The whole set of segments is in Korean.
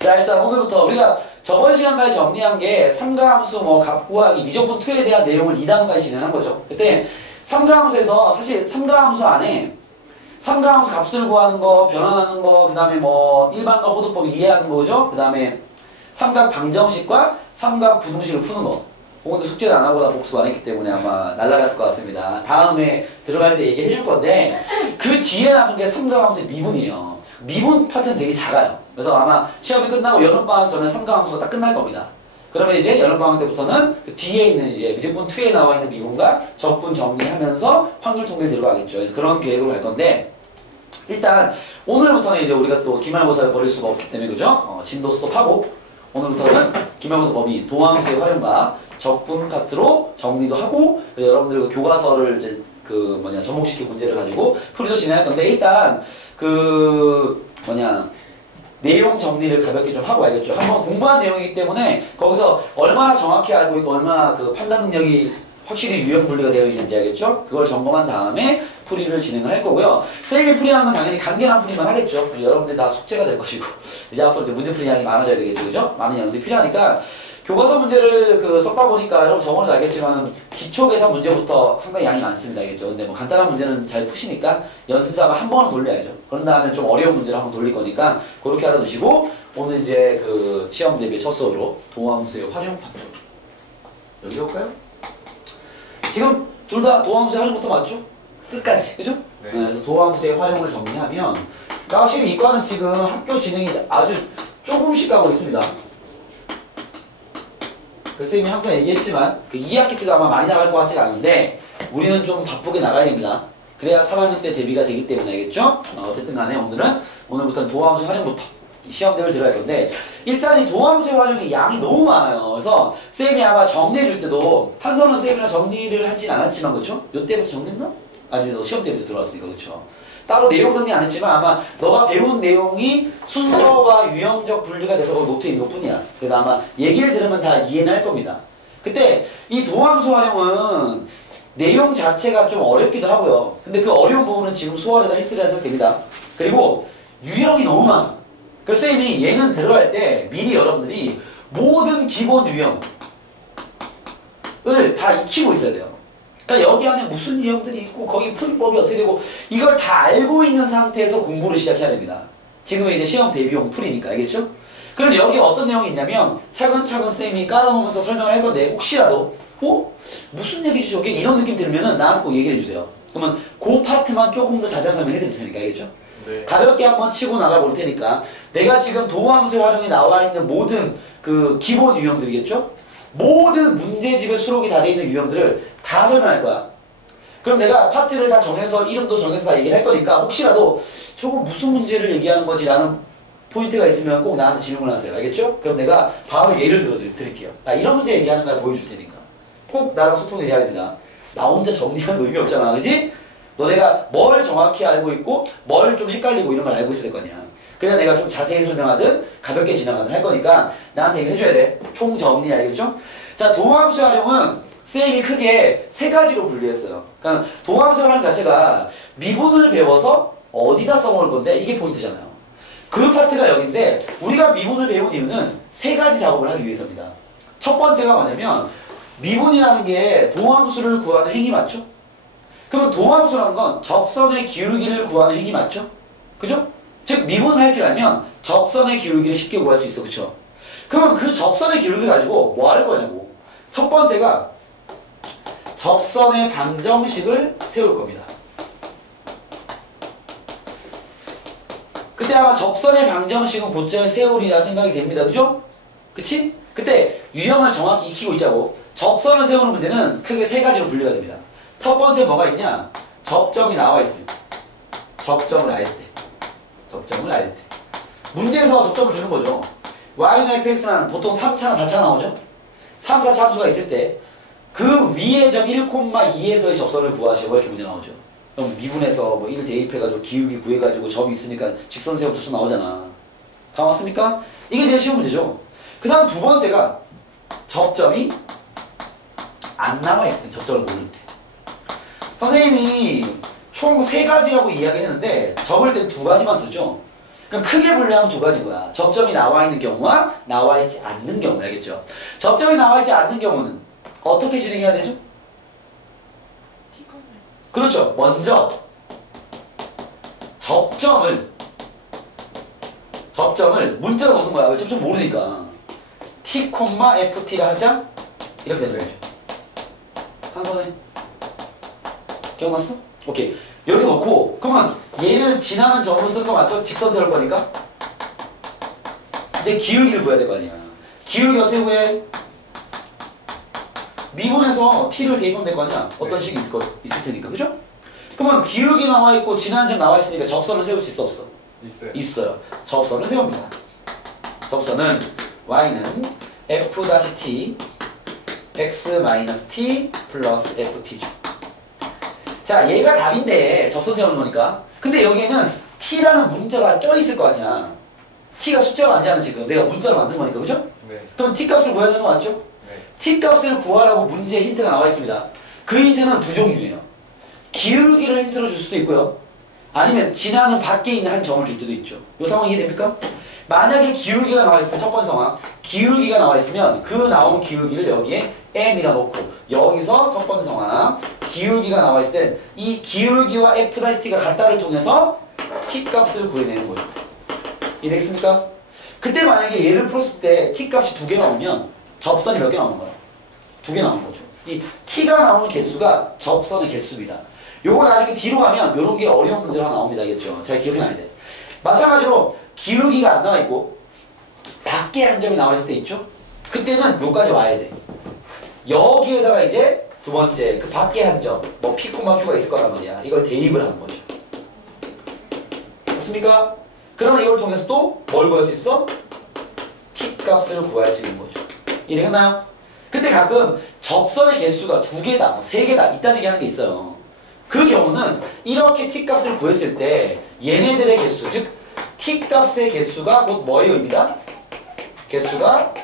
자, 일단 오늘부터 우리가 저번 시간까지 정리한 게 삼가함수 뭐 값 구하기 미적분 2에 대한 내용을 2단까지 진행한 거죠. 그때 삼가함수에서 사실 삼가함수 안에 삼가함수 값을 구하는 거, 변환하는 거, 그 다음에 뭐 일반과 호도법 이해하는 거죠. 그 다음에 삼각 방정식과 삼각 부등식을 푸는 거. 오늘 숙제를 안 하고 나 복습 안 했기 때문에 아마 날라갔을 것 같습니다. 다음에 들어갈 때 얘기해 줄 건데 그 뒤에 남은 게 삼각함수의 미분이에요. 미분 파트는 되게 작아요. 그래서 아마 시험이 끝나고 여름방학 전에 삼각함수가 딱 끝날 겁니다. 그러면 이제 여름방학 때부터는 그 뒤에 있는 이제 미적분 2에 나와 있는 미분과 적분 정리하면서 확률 통계를 들어가겠죠. 그래서 그런 계획으로 갈 건데 일단 오늘부터는 이제 우리가 또 기말고사를 버릴 수가 없기 때문에 그죠? 진도 스톱하고 오늘부터는 기말고사 범위 도함수의 활용과 적분 파트로 정리도 하고 여러분들 그 교과서를 이제 그 접목시킨 문제를 가지고 풀이도 진행할 건데 일단 내용 정리를 가볍게 좀 하고 와야겠죠. 한번 공부한 내용이기 때문에 거기서 얼마나 정확히 알고 있고 얼마나 그 판단 능력이 확실히 유형 분리가 되어 있는지 알겠죠? 그걸 점검한 다음에 풀이를 진행을 할 거고요. 쌤이 풀이하는 건 당연히 간결한 풀이만 하겠죠. 여러분들 다 숙제가 될 것이고 이제 앞으로 이제 문제 풀이량이 많아져야 되겠죠. 그죠? 많은 연습이 필요하니까 교과서 문제를 썼다 보니까 여러분 저번에도 알겠지만 기초 계산 문제부터 상당히 양이 많습니다. 알겠죠? 근데 뭐 간단한 문제는 잘 푸시니까 연습 삼아 한 번은 돌려야죠. 그런 다음에 좀 어려운 문제를 한번 돌릴 거니까 그렇게 알아두시고 오늘 이제 그 시험 대비 첫 수업으로 도함수의 활용 파트 여기 볼까요? 지금 둘 다 도함수의 활용부터 맞죠? 끝까지 그죠? 네. 그래서 도함수의 활용을 정리하면 확실히 이과는 지금 학교 진행이 아주 조금씩 가고 있습니다. 선생님이 항상 얘기했지만 그 2학기 때도 아마 많이 나갈 것 같진 않은데 우리는 좀 바쁘게 나가야 됩니다. 그래야 3학년 때 대비가 되기 때문에 알겠죠? 어쨌든 간에 오늘부터는 도함수 활용부터 시험 대비를 들어갈 건데 일단 이 도함수의 활용이 양이 너무 많아요. 그래서 쌤이 아마 정리해 줄 때도 한선은 쌤이랑 정리를 하진 않았지만 그렇죠? 요때부터 정리했나? 아니 너 시험 때부터 들어왔으니까 그렇죠? 따로 내용 정리 안 했지만 아마 너가 배운 내용이 순서와 유형적 분류가 돼서 거기 노트에 있는 것 뿐이야. 그래서 아마 얘기를 들으면 다 이해는 할 겁니다. 그때 이 도함수 활용은 내용 자체가 좀 어렵기도 하고요. 근데 그 어려운 부분은 지금 소화를 다 했으리라 생각됩니다. 그리고 유형이 너무 많아. 그래서 쌤이 얘는 들어갈 때 미리 여러분들이 모든 기본 유형을 다 익히고 있어야 돼요. 그러니까 여기 안에 무슨 유형들이 있고 거기 풀이법이 어떻게 되고 이걸 다 알고 있는 상태에서 공부를 시작해야 됩니다. 지금은 이제 시험 대비용 풀이니까 알겠죠? 그럼 여기 어떤 내용이 있냐면 차근차근 쌤이 깔아놓으면서 설명을 할 건데 혹시라도 무슨 얘기지 저게? 이런 느낌 들으면은 나한테 꼭 얘기해 주세요. 그러면 그 파트만 조금 더 자세한 설명 해드릴 테니까 알겠죠? 네. 가볍게 한번 치고 나가 볼 테니까 내가 지금 도함수 활용에 나와 있는 모든 그 기본 유형들이겠죠? 모든 문제집에 수록이 다 돼 있는 유형들을 다 설명할 거야. 그럼 내가 파트를 다 정해서 이름도 정해서 다 얘기를 할 거니까 혹시라도 저거 무슨 문제를 얘기하는 거지 라는 포인트가 있으면 꼭 나한테 질문을 하세요. 알겠죠? 그럼 내가 바로 예를 들어 드릴게요. 나 이런 문제 얘기하는 거야 보여줄 테니까 꼭 나랑 소통해야 됩니다. 나 혼자 정리하는 거 의미 없잖아. 그지? 너네가 뭘 정확히 알고 있고 뭘 좀 헷갈리고 이런 걸 알고 있어야 될 거 아니야. 그래야 내가 좀 자세히 설명하든 가볍게 진행하든 할 거니까 나한테 얘기를 해줘야 돼. 총 정리 알겠죠? 자, 도함수 활용은 쌤이 크게 세 가지로 분류했어요. 그러니까 도함수 활용 자체가 미분을 배워서 어디다 써먹을 건데 이게 포인트잖아요. 그 파트가 여기인데 우리가 미분을 배운 이유는 세 가지 작업을 하기 위해서입니다. 첫 번째가 뭐냐면 미분이라는 게 도함수를 구하는 행위 맞죠? 그러면 도함수라는 건 접선의 기울기를 구하는 행위 맞죠? 그죠? 즉 미분을 할 줄 알면 접선의 기울기를 쉽게 구할 수 있어. 그쵸? 그럼 그 접선의 기울기 가지고 뭐 할 거냐고. 첫 번째가 접선의 방정식을 세울 겁니다. 그때 아마 접선의 방정식은 곧잘 세우리라 생각이 됩니다. 그죠? 그치? 그때 유형을 정확히 익히고 있자고. 접선을 세우는 문제는 크게 세 가지로 분류가 됩니다. 첫 번째 뭐가 있냐? 접점이 나와 있습니다. 접점을 알 때. 접점을 알 때. 문제에서 접점을 주는 거죠. y나 fx는 보통 3차나 4차 나오죠? 3, 4차 함수가 있을 때 그 위의 점 1,2에서의 접선을 구하시고 이렇게 문제 나오죠. 그럼 미분해서 뭐 1 대입해가지고 기울기 구해가지고 점이 있으니까 직선 세우면 접선 나오잖아. 다 왔습니까? 이게 제일 쉬운 문제죠. 그 다음 두 번째가 접점이 안 나와 있을 때, 접점을 모를 때. 선생님이 총 세 가지라고 이야기했는데 적을 때 두 가지만 쓰죠. 그러니까 크게 분류하면 두 가지인 거야. 접점이 나와 있는 경우와 나와 있지 않는 경우. 알겠죠? 접점이 나와 있지 않는 경우는 어떻게 진행해야 되죠? 그렇죠. 먼저 접점을 문자로 넣는 거야. 왜 접점 모르니까. t, ft를 하자. 이렇게 되는 거죠. 한 손에. 기억났어? 오케이. 이렇게 놓고 그러면 얘를 지나는 점으로 쓸 거 맞죠? 직선 세울 거니까. 이제 기울기를 구해야 될 거 아니야. 기울기 어떻게 구해? 미분에서 t를 대입하면 될 거 아니야. 어떤 식이 있을 테니까. 그죠? 그러면 기울기 나와 있고 지나는 점 나와 있으니까 접선을 세울 수 있어 없어? 있어요. 접선을 세웁니다. 접선은 y는 f-t x-t 플러스 ft죠. 자, 얘가 답인데 접선 세우는 거니까. 근데 여기에는 t라는 문자가 껴있을 거 아니야. t가 숫자가 아니잖아 지금. 내가 문자로 만든 거니까. 그죠? 네. 그럼 t 값을 구해야 되는 거 맞죠? 네. t 값을 구하라고 문제에 힌트가 나와 있습니다. 그 힌트는 두 종류예요. 기울기를 힌트로 줄 수도 있고요. 아니면 지나는 밖에 있는 한 점을 줄 때도 있죠. 이 상황 이해됩니까? 만약에 기울기가 나와 있으면 첫 번째 상황, 기울기가 나와 있으면 그 나온 기울기를 여기에 m이라 놓고 여기서 첫 번째 상황, 기울기가 나와 있을 땐 이 기울기와 f-t가 같다를 통해서 t 값을 구해내는 거예요. 이해되겠습니까? 그때 만약에 얘를 풀었을 때 t 값이 두 개 나오면 접선이 몇 개 나오는 거야? 두 개 나오는 거죠. 이 t가 나오는 개수가 접선의 개수입니다. 요거 나중에 뒤로 가면 요런 게 어려운 문제가 나옵니다. 알겠죠? 잘 기억해놔야 돼. 마찬가지로 기울기가 안 나와 있고 밖에 한 점이 나와 있을 때 있죠? 그때는 요까지 와야 돼. 여기에다가 이제 두 번째 그 밖에 한 점, 뭐 p, q가 있을 거란 말이야. 이걸 대입을 하는 거죠. 맞습니까? 그러면 이걸 통해서 또 뭘 구할 수 있어? t 값을 구할 수 있는 거죠. 이해했나요? 근데 가끔 접선의 개수가 두 개다, 뭐 세 개다 있다는 얘기 하는 게 있어요. 그 경우는 이렇게 t 값을 구했을 때 얘네들의 개수, 즉 t 값의 개수가 곧 뭐의 의미다? 개수가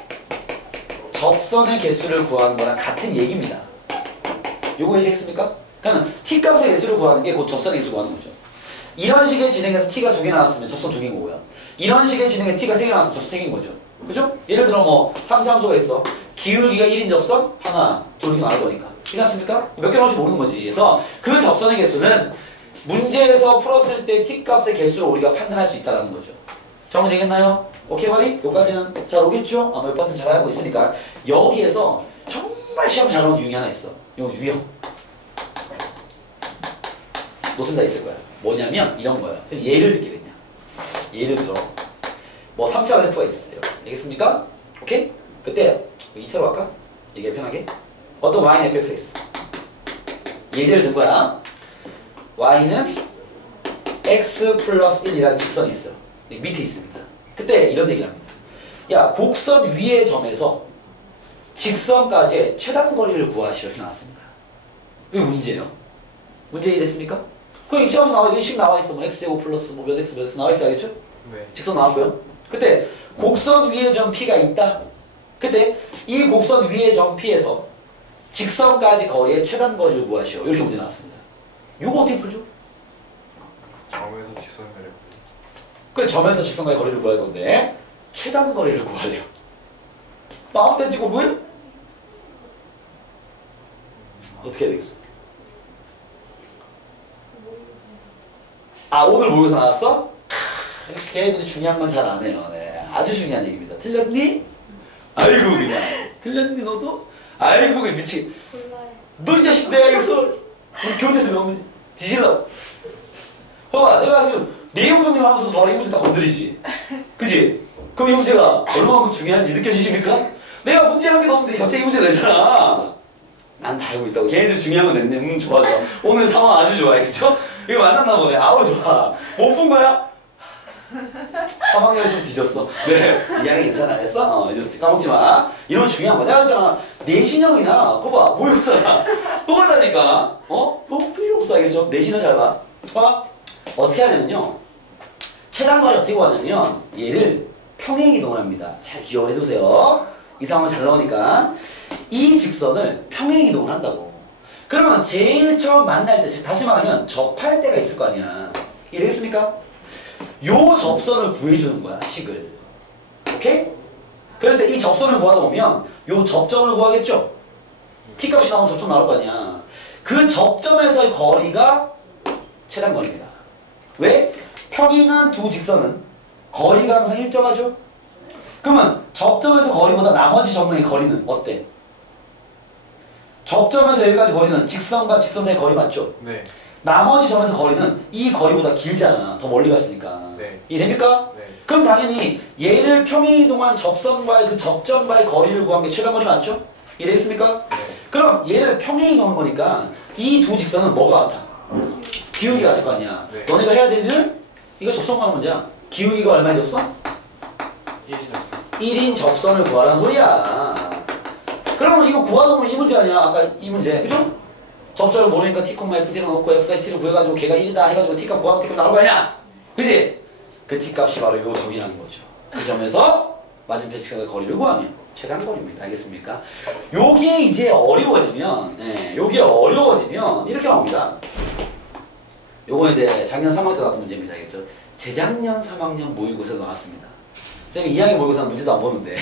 접선의 개수를 구하는 거랑 같은 얘기입니다. 요거 이해됐습니까? 그러니까 t 값의 개수를 구하는 게 곧 접선의 개수 구하는 거죠. 이런 식의 진행에서 t가 두 개 나왔으면 접선 두 개인 거고요. 이런 식의 진행에 t가 세 개 나왔으면 접선 세 개인 거죠. 그죠? 예를 들어 뭐 3차함수가 있어. 기울기가 1인 접선 하나, 둘 이렇게 나올 거니까. 이해났습니까? 몇 개 나올지 모르는 거지. 그래서 그 접선의 개수는 문제에서 풀었을 때 t 값의 개수로 우리가 판단할 수 있다는 거죠. 정리되겠나요? 오케이 말이? 여기까지는 잘 오겠죠? 몇 번은 잘 알고 있으니까. 여기에서 정말 시험 잘 나오는 유형이 하나 있어. 이거 유형. 노트는 다 있을 거야. 뭐냐면 이런 거예요. 선생님 예를 들겠냐. 예를 들어 뭐 3차 그래프가 있어요. 알겠습니까? 오케이? 그때 2차로 갈까? 얘기해 편하게. 어떤 y는 fx가 있어. 예제를 든 거야. y는 x 플러스 1이라는 직선이 있어. 밑에 있습니다. 그때 이런 얘기를 합니다. 야, 곡선 위의 점에서 직선까지의 최단 거리를 구하시오. 이렇게 나왔습니다. 이게 문제예요. 문제 이해됐습니까? 그럼 이 점에서 나와, 이식 나와 있어. 뭐 x제곱 플러스 뭐 몇 x 몇 x 나와 있어. 알겠죠? 네. 직선 나왔고요. 그때 곡선 위의 점 P가 있다. 그때 이 곡선 위의 점 P에서 직선까지 거리의 최단 거리를 구하시오. 이렇게 문제 나왔습니다. 요거 어떻게 풀죠? 점에서 직선을 그 점에서 직선까지 거리를 구할 건데 최단 거리를 구하래요. 마음대로 찍고 구해? 어떻게 해야 되겠어? 아, 오늘 모의고사 나왔어? 역시 걔네들이 중요한 건 잘 안 해요. 네, 아주 중요한 얘기입니다. 틀렸니? 아이고 그냥 틀렸니 너도? 아이고 그냥 미치. 너 이 자식 내가 여기서 우리 교대에서 명문 뒤질러. 봐봐, 내가 지금 내용 정리하면서도 바로 이 문제 다 건드리지. 그지? 그럼 이 문제가 얼마나 중요한지 느껴지십니까? 내가 문제 한 개 넘는데 갑자기 이 문제를 내잖아. 난 다 알고 있다고. 걔네들 중요한 건 냈네. 좋아 좋아. 오늘 상황 아주 좋아. 그쵸? 이거 만났나 보네. 아우 좋아. 못 푼 거야? 3학년에서 뒤졌어. 네. 이야기 괜찮아. 했어? 이제 까먹지 마. 이런 중요한 거. 내가 했잖아. 내신형이나, 그거 봐. 모의고사나. 똑같다니까. 뭐 필요 없어. 알겠죠? 내신은 잘 봐. 봐. 어떻게 하냐면요. 최단거리 어떻게 구하냐면, 얘를 평행이동을 합니다. 잘 기억을 해두세요. 이 상황 잘 나오니까. 이 직선을 평행이동을 한다고. 그러면 제일 처음 만날 때, 즉 다시 말하면 접할 때가 있을 거 아니야. 이해됐습니까? 요 접선을 구해주는 거야, 식을. 오케이? 그래서 이 접선을 구하다 보면 요 접점을 구하겠죠? t값이 나오면 접점 나올 거 아니야. 그 접점에서의 거리가 최단거리입니다. 왜? 평행한 두 직선은 거리가 항상 일정하죠? 그러면 접점에서 거리보다 나머지 점의 거리는 어때? 접점에서 여기까지 거리는 직선과 직선 사이의 거리 맞죠? 네. 나머지 점에서 거리는 이 거리보다 길잖아. 더 멀리 갔으니까. 네. 이해됩니까? 네. 그럼 당연히 얘를 평행이동한 접선과의 그 접점과의 거리를 구한 게 최단거리 맞죠? 이해되겠습니까? 네. 그럼 얘를 평행이동한 거니까 이 두 직선은 뭐가 같아? 기울기가 같을 거 아니야. 네. 너네가 해야 될 일은 이거 접선하는 문제야. 기울기가 얼마인 접선? 1이었어. 1인 접선을 구하라는 소리야. 그러면 이거 구하다 보면 이 문제 아니야. 아까 이 문제. 그죠? 접점을 모르니까 t, ft를 넣고 f-t를 구해가지고 걔가 1이다 해가지고 t값 구하면 t값 나올 거 아니야. 그지? 그 t값이 바로 요 점이라는 거죠. 그 점에서 맞은편 직선의 거리를 구하면 최단거리입니다. 알겠습니까? 요게 이제 어려워지면, 요게 어려워지면 이렇게 나옵니다. 요거 이제 작년 3학년 때 나왔던 문제입니다. 알겠죠? 재작년 3학년 모의고사에서 나왔습니다. 선생님 2학년 모의고사는 문제도 안 보는데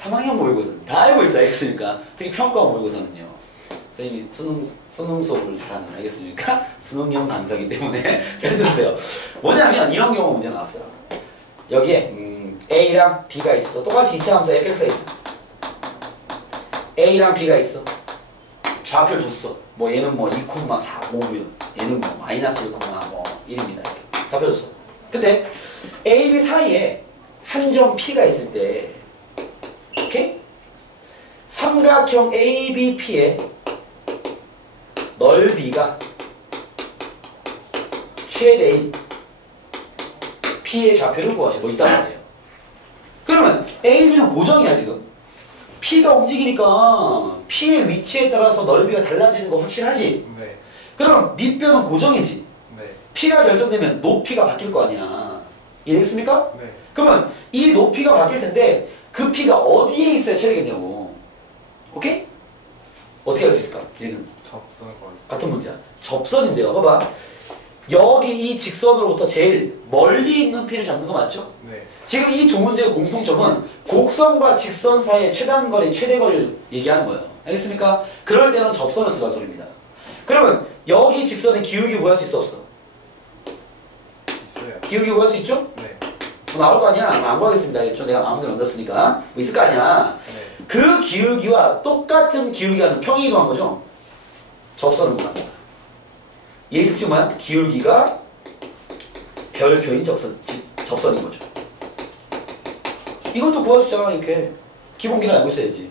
3학년 모의고사는 다 알고 있어요. 알겠습니까? 특히 평가 모의고사는요. 선생님이 수능 수업을 잘하는, 알겠습니까? 수능형 강사기 때문에 잘 들으세요. 뭐냐면 이런 경우 문제 나왔어요. 여기에 A랑 B가 있어. 똑같이 2차 함수 fx가 있어. A랑 B가 있어. 좌표를 줬어. 뭐 얘는 뭐 2,4, 5, 얘는 뭐 마이너스 1,1입니다. 좌표 줬어. 근데 A, B 사이에 한 점 P가 있을 때, 오케이? 삼각형 ABP의 넓이가 최대인 P의 좌표를 구하시고 뭐 있단 말이에요. 그러면 AB는 고정이야 지금. P가 움직이니까 P의 위치에 따라서 넓이가 달라지는 거 확실하지? 네. 그럼 밑변은 고정이지? 네. P가 결정되면 높이가 바뀔 거 아니야. 이해됐습니까? 네. 그러면 이 높이가 바뀔 텐데 그 P가 어디에 있어야 체력이냐고. 오케이? 어떻게 할 수 있을까? 얘는 접선 거리. 같은 문제야. 접선인데요. 봐봐. 여기 이 직선으로부터 제일 멀리 있는 P를 잡는 거 맞죠? 네. 지금 이 두 문제의 공통점은 곡선과 직선 사이의 최단거리, 최대거리를 얘기하는 거예요. 알겠습니까? 그럴 때는 접선을 쓰라는 소리입니다. 그러면 여기 직선의 기울기 구할 수 있어 없어? 있어요. 기울기 구할 수 있죠? 네. 뭐 나올 거 아니야? 안 구하겠습니다. 알겠죠? 내가 아무데나 얹었으니까. 뭐 있을 거 아니야? 네. 그 기울기와 똑같은 기울기가 평행이동한 거죠? 접선을 구합니다. 얘의 특징 뭐야? 기울기가 별표인 접선인 거죠. 이것도 구할 수 있잖아, 이렇게. 기본기를 알고 있어야지.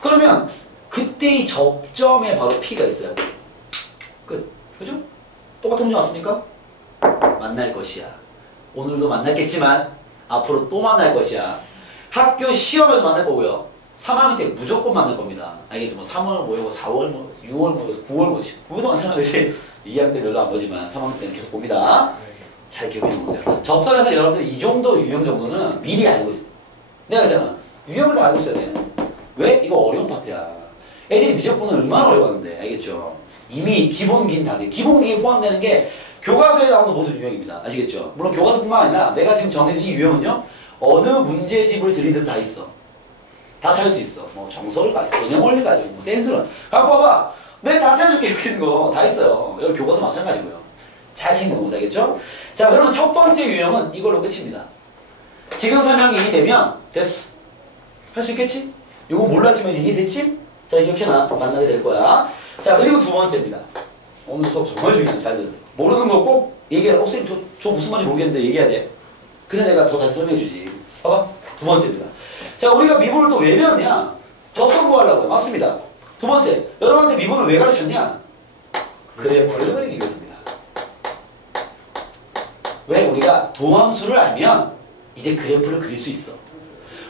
그러면 그때 이 접점에 바로 P가 있어야 돼. 끝. 그죠? 똑같은 문제 왔습니까? 만날 것이야. 오늘도 만났겠지만 앞으로 또 만날 것이야. 학교 시험에도 만날 거고요. 3학년 때 무조건 만날 겁니다. 알겠죠? 뭐 3월 모이고 4월 모이고 6월 모이고 9월 모이고 보면서 많잖아, 그치? 2학년 때 별로 안 보지만 3학년 때는 계속 봅니다. 네. 잘 기억해 놓으세요. 접선에서 여러분들 이 정도 유형 정도는 미리 알고 있어요. 내가 했잖아. 유형을 다 알고 있어야 돼. 왜? 이거 어려운 파트야. 애들이 미적분은 얼마나 어려워하는데. 알겠죠? 이미 기본기는 다 돼. 기본기에 포함되는 게 교과서에 나오는 모든 유형입니다. 아시겠죠? 물론 교과서뿐만 아니라 내가 지금 정해진 이 유형은요. 어느 문제집을 들이든 다 있어. 다 찾을 수 있어. 뭐 정석을 가지고, 개념 원리 가지고, 뭐 센스론. 갖고 와봐. 내 다 찾아줄게. 여기 있는 거 다 있어요. 여러분 교과서 마찬가지고요. 잘 챙겨보자. 알겠죠? 자, 그러면 첫 번째 유형은 이걸로 끝입니다. 지금 설명이 되면 됐어. 할 수 있겠지? 이거 몰랐지만 이제 이해됐지? 자, 기억해놔. 만나게 될 거야. 자, 그리고 두 번째입니다. 오늘 수업 정말 중요해. 잘 들으세요. 모르는 거 꼭 얘기해라. 선생님, 저 무슨 말인지 모르겠는데 얘기해야 돼. 그래 내가 더 잘 설명해 주지. 봐봐. 두 번째입니다. 자, 우리가 미분을 또 왜 배웠냐? 접선 구하려고요. 맞습니다. 두 번째, 여러분한테 미분을 왜 가르쳤냐? 그래프를 그리기 위해서입니다. 왜? 우리가 도함수를 알면 이제 그래프를 그릴 수 있어.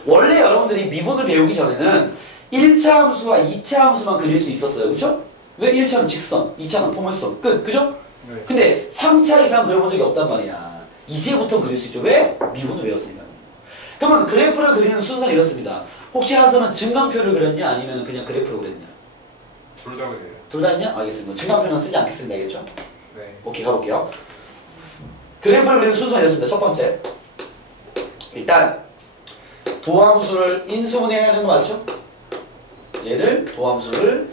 원래 여러분들이 미분을 배우기 전에는 1차 함수와 2차 함수만 그릴 수 있었어요. 그쵸? 왜? 1차는 직선, 2차는 포물선. 끝. 그죠? 네. 근데 3차 이상 그려본 적이 없단 말이야. 이제부터 그릴 수 있죠. 왜? 미분을 배웠으니까. 그러면 그래프를 그리는 순서는 이렇습니다. 혹시 한서는 증간표를 그렸냐? 아니면 그냥 그래프를 그렸냐? 둘 다 그래요. 둘 다 했냐? 알겠습니다. 증간표는 쓰지 않겠습니다. 알겠죠? 네. 오케이, 가볼게요. 그래프를 그리는 순서는 이렇습니다. 첫 번째. 일단 도함수를 인수분해해야 되는 거 맞죠? 얘를 도함수를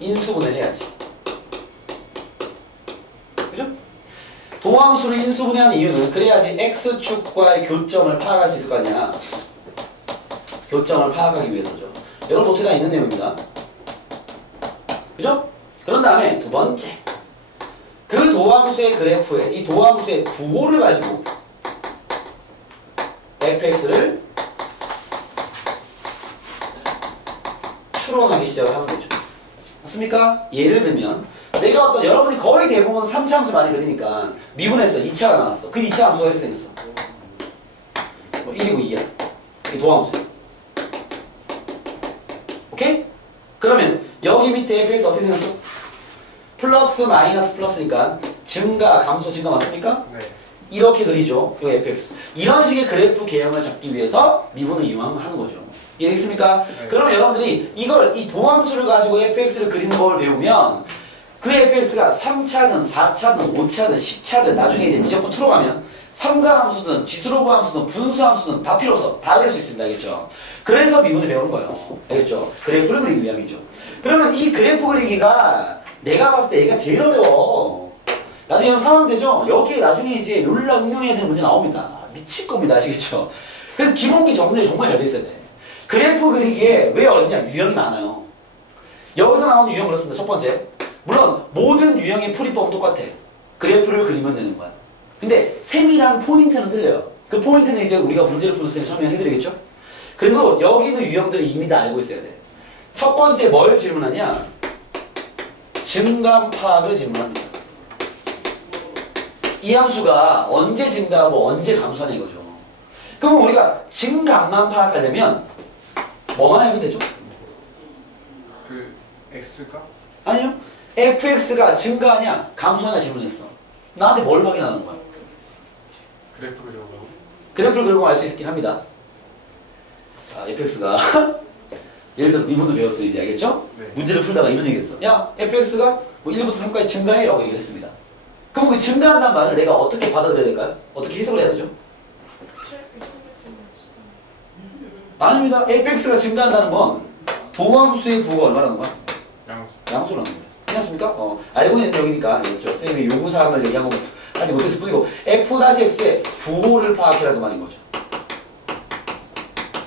인수분해해야지. 그죠? 도함수를 인수분해하는 이유는 그래야지 x축과의 교점을 파악할 수 있을 거 아니야. 교점을 파악하기 위해서죠. 여러분 노트에 다 있는 내용입니다. 그죠? 그런 다음에 두 번째. 그 도함수의 그래프에 이 도함수의 부호를 가지고 fx를 추론하기 시작을 하는 거죠. 맞습니까? 예를 들면 내가 어떤 여러분이 거의 대부분 3차 함수 많이 그리니까 미분했어. 2차가 나왔어. 그 2차 함수가 이렇게 생겼어. 1이고 2야. 이게 도함수야. 오케이? 그러면 여기 밑에 fx 어떻게 생겼어? 플러스 마이너스 플러스니까 증가, 감소, 증가 맞습니까? 네. 이렇게 그리죠. 이 fx. 이런 식의 그래프 개형을 잡기 위해서 미분을 이용하는 거죠. 이해했습니까? 네. 그럼 여러분들이 이 도함수를 가지고 fx를 그리는 걸 배우면 그 fx가 3차든 4차든 5차든 10차든 나중에 이제 미적분 투로 가면 삼가함수든 지수로그함수든 분수함수든 다 필요 없어. 다 그릴 수 있습니다. 알겠죠? 그래서 미분을 배우는 거예요. 알겠죠? 그래프를 그리기 위함이죠. 그러면 이 그래프 그리기가 내가 봤을 때 얘가 제일 어려워. 나중에 상황 되죠? 여기에 나중에 이제 요일날 응용해야 되는 문제 나옵니다. 미칠 겁니다. 아시겠죠? 그래서 기본기 정리를 정말 잘 돼 있어야 돼. 그래프 그리기에 왜 어렵냐? 유형이 많아요. 여기서 나오는 유형 그렇습니다. 첫 번째. 물론 모든 유형의 풀이법은 똑같아. 그래프를 그리면 되는 거야. 근데 세밀한 포인트는 틀려요. 그 포인트는 이제 우리가 문제를 풀었을 때 설명해드리겠죠? 그리고 여기 있는 유형들을 이미 다 알고 있어야 돼. 첫 번째 뭘 질문하냐? 증감 파악을 질문합니다. 이 함수가 언제 증가하고 언제 감소하냐 이거죠. 그럼 우리가 증감만 파악하려면 뭐만 알면 되죠? 그 x가? 아니요. fx가 증가하냐 감소하냐 질문했어. 나한테 뭘 확인하는 거야? 그래프 그려보고. 그래프를 그리고 알 수 있긴 합니다. 자, fx가 예를 들어 미분을 배웠어 이제 알겠죠? 네. 문제를 풀다가 이런 얘기했어. 야, fx가 뭐 1부터 3까지 증가해 라고 얘기를 했습니다. 그럼 그 증가한다는 말을 내가 어떻게 받아들여야 될까요? 어떻게 해석을 해야 되죠? 아닙니다. fx가 증가한다는 건 도함수의 부호가 얼마라는 거야? 양수. 양수라는 겁니다. 괜찮습니까? 알고 있는 내용이니까 알겠죠? 선생님이 요구사항을 얘기하고 하지 못했을 뿐이고 f-x의 부호를 파악해라는 말인 거죠.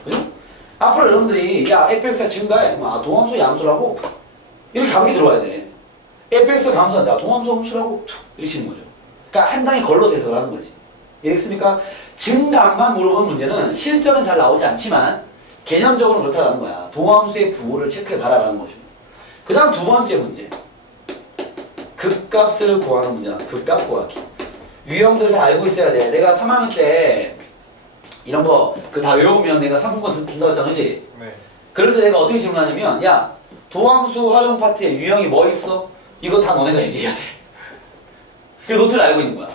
그죠? 앞으로 여러분들이 야 fx가 증가해. 동함수 양수라고 이렇게 감기 들어와야 돼. fx가 감소한다. 동함수 함수라고 툭 이렇게 치는 거죠. 그러니까 한 단계 걸러서 해석을 하는 거지. 이해했습니까? 증감만 물어보는 문제는 실전은 잘 나오지 않지만 개념적으로 그렇다는 거야. 동함수의 부호를 체크해봐라라는 거죠. 그 다음 두 번째 문제. 극값을 구하는 문제야. 극값 구하기. 유형들을 다 알고 있어야 돼. 내가 3학년 때 이런 거 그 다 외우면 내가 상품권 준다고 했잖아. 그치? 네. 그럴 때 내가 어떻게 질문하냐면 야 도함수 활용 파트에 유형이 뭐 있어? 이거 다 너네가 얘기해야 돼. 그 노트를 알고 있는 거야.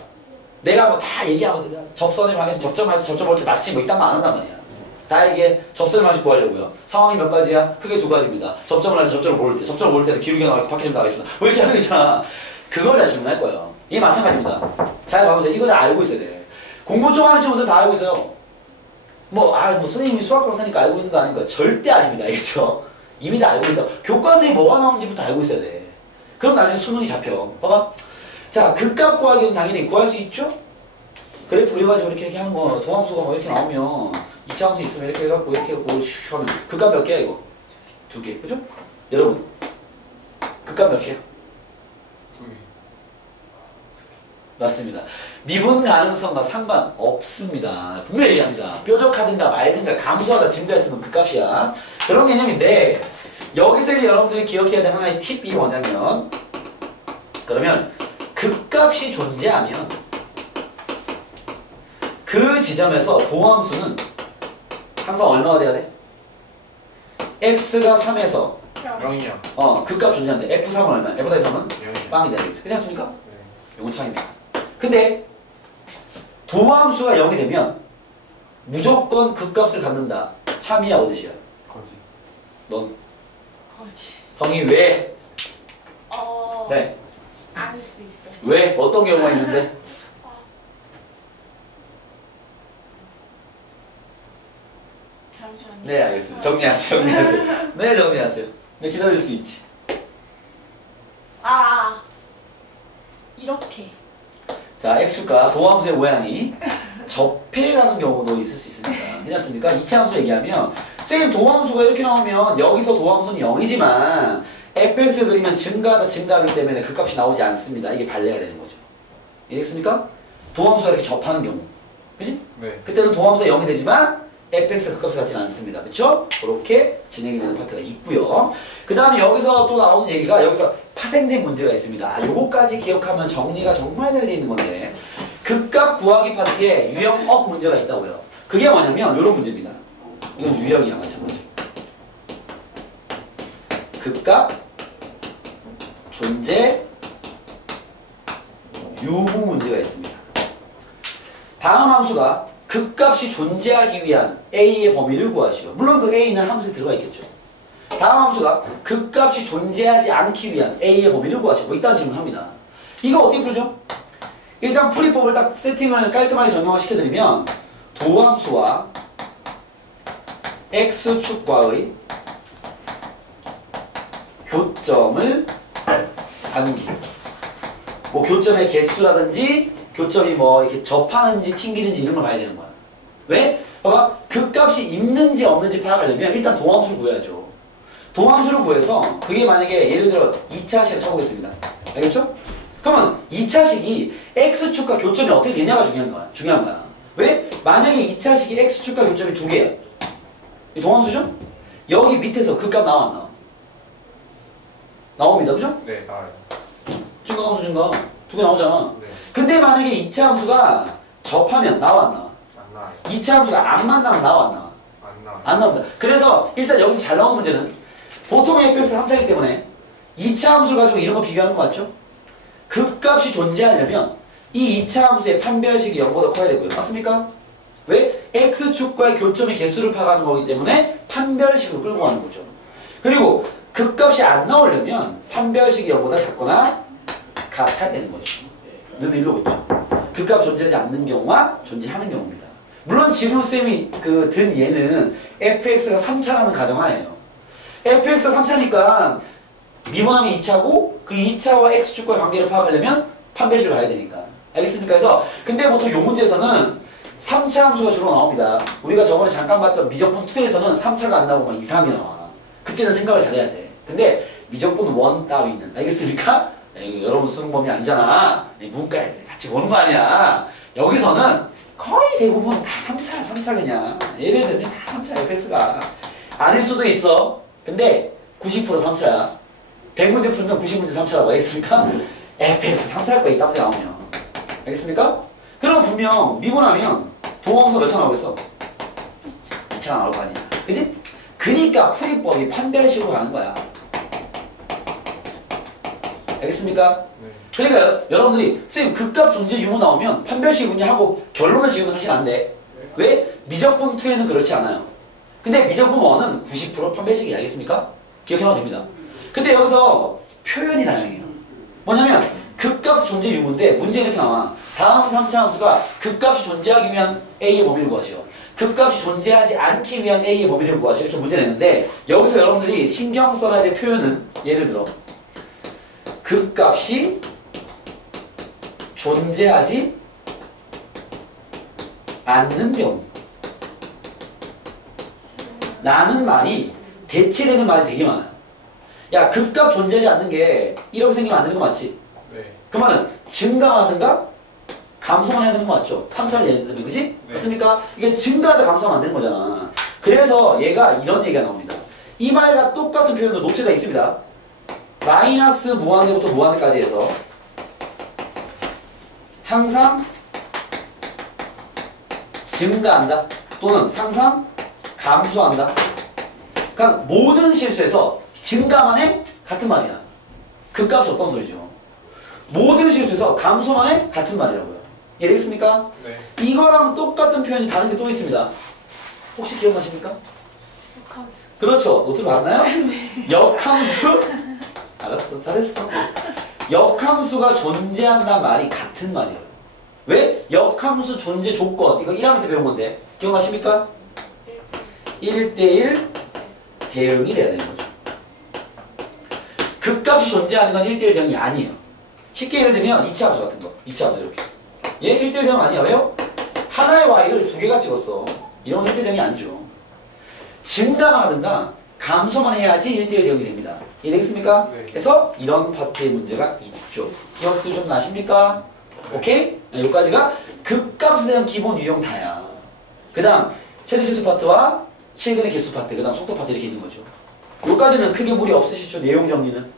내가 뭐 다 얘기하면서 접선의 방에서 접점할 때 맞지 뭐 이딴 거 안 한단 말이야. 다 이게 접선의 방식 구하려고요. 상황이 몇 가지야? 크게 두 가지입니다. 접점을 할 때 접점을 모를 때 접점을 모를 때는 기울기 나와 밖에 좀 나와 있습니다. 뭐 이렇게 하는 거 있잖아. 그걸 다 질문할 거예요. 이게 마찬가지입니다. 잘 봐보세요. 이거 다 알고 있어야 돼. 공부 좀 하는 친구들 다 알고 있어요. 뭐 선생님이 수학 강사니까 알고 있는 거 아닌가? 절대 아닙니다. 알겠죠? 이미 다 알고 있다. 교과서에 뭐가 나오는지부터 알고 있어야 돼. 그럼 나중에 수능이 잡혀. 봐봐. 자, 극값 구하기는 당연히 구할 수 있죠? 그래프 그려가지고 이렇게 하는 거, 도함수가 뭐 이렇게 나오면, 2차 함수 있으면 이렇게 해갖고, 이렇게 해갖고, 슉 하면, 극값 몇 개야, 이거? 2개. 그죠? 여러분, 극값 몇 개야? 2개. 맞습니다. 미분 가능성과 상관없습니다. 분명히 얘기합니다. 뾰족하든가 말든가 감소하다 증가했으면 극값이야. 그런 개념인데, 여기서 이제 여러분들이 기억해야 될 하나의 팁이 뭐냐면, 그러면, 극값이 존재하면 그 지점에서 도함수는 항상 얼마가 돼야 돼? x가 3에서 0이요. 극값 존재하는데 f3은 얼마야? f다 3은 0이요. 빵이 돼야 되겠죠. 그렇지 않습니까? 네. 요거 차이입니다. 근데 도함수가 0이 되면 무조건 극값을 갖는다. 참이야 어디시야? 거지. 넌 거지. 성이 왜? 네. 알 수 있어요. 왜? 어떤 경우가 있는데? 잠시만요. 네, 알겠습니다. 정리하세요. 네, 정리하세요. 네, 기다릴 수 있지. 이렇게. 자, x축과 도함수의 모양이 접해가는 경우도 있을 수 있습니다. 괜찮습니까? 이차함수 얘기하면 쌤 도함수가 이렇게 나오면 여기서 도함수는 0이지만 fx를 그리면 증가하기 때문에 그 값이 나오지 않습니다. 이게 발레가 되는 거죠. 이해됐습니까? 도함수가 이렇게 접하는 경우. 그지? 네. 그때는 도함수가 0이 되지만 fx가 그 값을 갖지는 않습니다. 그쵸? 그렇게 진행이 되는 파트가 있고요. 그 다음에 여기서 또 나오는 얘기가 여기서 파생된 문제가 있습니다. 요거까지 기억하면 정리가 정말 잘 돼 있는 건데 극값 구하기 파트에 유형업 문제가 있다고요. 그게 뭐냐면 요런 문제입니다. 이건 유형이야 마찬가지로. 극값 존재 유무 문제가 있습니다. 다음 함수가 극값이 존재하기 위한 A의 범위를 구하시오. 물론 그 A는 함수에 들어가 있겠죠. 다음 함수가 극값이 존재하지 않기 위한 A의 범위를 구하시오. 뭐 이딴 질문을 합니다. 이거 어떻게 풀죠? 일단 풀이법을 딱 세팅을 깔끔하게 적용화 시켜드리면 도함수와 X축과의 교점을 관계. 뭐 교점의 개수라든지 교점이 뭐 이렇게 접하는지 튕기는지 이런 걸 봐야 되는 거야. 왜? 봐봐. 극값이 있는지 없는지 파악하려면 일단 도함수를 구해야죠. 도함수를 구해서 그게 만약에 예를 들어 2차식을 쳐보겠습니다. 알겠죠? 그러면 2차식이 X축과 교점이 어떻게 되냐가 중요한 거야. 왜? 만약에 2차식이 X축과 교점이 두 개야. 이 도함수죠? 여기 밑에서 극값 나와 안 나와? 나옵니다. 그죠? 네, 나와요. 증가함수 증가. 두 개 나오잖아. 네. 근데 만약에 2차 함수가 접하면 나와 안 나와? 안 나와요. 2차 함수가 안 만나면 나와 안 나와? 안 나와요. 안 나옵니다. 그래서 일단 여기서 잘 나오는 문제는 보통 fx 3차이기 때문에 2차 함수를 가지고 이런 거 비교하는 거 맞죠? 극값이 존재하려면 이 2차 함수의 판별식이 0보다 커야 되고요. 맞습니까? 왜? x축과의 교점의 개수를 파악하는 거기 때문에 판별식으로 끌고 가는 거죠. 그리고 극값이 안 나오려면 판별식이 0보다 작거나 같아야 되는 거죠. 는 일로 보죠. 극값 존재하지 않는 경우와 존재하는 경우입니다. 물론 지금 쌤이 든 얘는 fx가 3차라는 가정하에요. fx가 3차니까 미분하면 2차고 그 2차와 x축과의 관계를 파악하려면 판별식을 봐야 되니까. 알겠습니까? 그래서 근데 보통 요 문제에서는 3차 함수가 주로 나옵니다. 우리가 저번에 잠깐 봤던 미적분 2에서는 3차가 안 나오고 막 이상하게 나와. 그때는 생각을 잘해야 돼. 근데 미적분 1 따위는 알겠습니까? 여러분 수능 범위 아니잖아. 문과에 같이 보는 거 아니야. 여기서는 거의 대부분 다 3차 그냥. 예를 들면 다 3차 fx가. 아닐 수도 있어. 근데 90% 3차야. 100문제 풀면 90문제 3차라고 알겠습니까? fx 3차일 거야. 이딴 데 나오면. 알겠습니까? 그럼 분명 미분하면 도함수 몇 차 나오겠어? 2차 나올 거 아니야. 그지? 그니까 풀이법이 판별식으로 가는 거야. 알겠습니까? 네. 그러니까 여러분들이 선생님 극값 존재 유무 나오면 판별식이군요 하고 결론을 지으면 사실 안 돼. 왜? 미적분 2에는 그렇지 않아요. 근데 미적분 1은 90% 판별식이 알겠습니까? 기억해놔도 됩니다. 근데 여기서 표현이 다양해요. 뭐냐면 극값 존재 유무인데 문제는 이렇게 나와. 다음 3차 함수가 극값이 존재하기 위한 A의 범위를 구하시오. 극값이 존재하지 않기 위한 A의 범위를 구하시오. 이렇게 문제 냈는데 여기서 여러분들이 신경 써놔야 될 표현은 예를 들어 극값이 존재하지 않는 경우 라는 말이 대체되는 말이 되게 많아요. 야, 극값 존재하지 않는 게 이렇게 생기면 안 되는 거 맞지? 네. 그 말은 증가만 하든가 감소만 해야 되는 거 맞죠? 3차를 예를 들면 그지? 네. 맞습니까? 이게 증가하다 감소하면 안 되는 거잖아. 그래서 얘가 이런 얘기가 나옵니다. 이 말과 똑같은 표현도 노트에다 있습니다. 마이너스 무한대부터 무한대까지 해서 항상 증가한다 또는 항상 감소한다. 그러니까 모든 실수에서 증가만 해? 같은 말이야. 그 값이 어떤 소리죠? 모든 실수에서 감소만 해? 같은 말이라고요. 이해되겠습니까? 네. 이거랑 똑같은 표현이 다른 게 또 있습니다. 혹시 기억나십니까? 역함수. 그렇죠. 노트를 봤나요? 역함수? 알았어. 잘했어. 역함수가 존재한다는 말이 같은 말이에요. 왜? 역함수 존재 조건. 이거 1학년 때 배운 건데. 기억나십니까? 1대1 대응이 돼야 되는 거죠. 극값이 존재하는 건 1대1 대응이 아니에요. 쉽게 예를 들면 2차 함수 같은 거. 2차 함수 이렇게. 얘 1대1 대응 아니야. 왜요? 하나의 y를 두 개가 찍었어. 이런 건 1대1 대응이 아니죠. 증가만 하든가 감소만 해야지 1대1 대응이 됩니다. 이해되겠습니까? 네. 그래서 이런 파트의 문제가 있죠. 기억들 좀 나십니까? 오케이? 여기까지가 극값에 대한 기본 유형 다야. 그 다음 최대 실수 파트와 실근의 개수 파트, 그 다음 속도 파트 이렇게 있는 거죠. 여기까지는 크게 무리 없으시죠? 내용 정리는.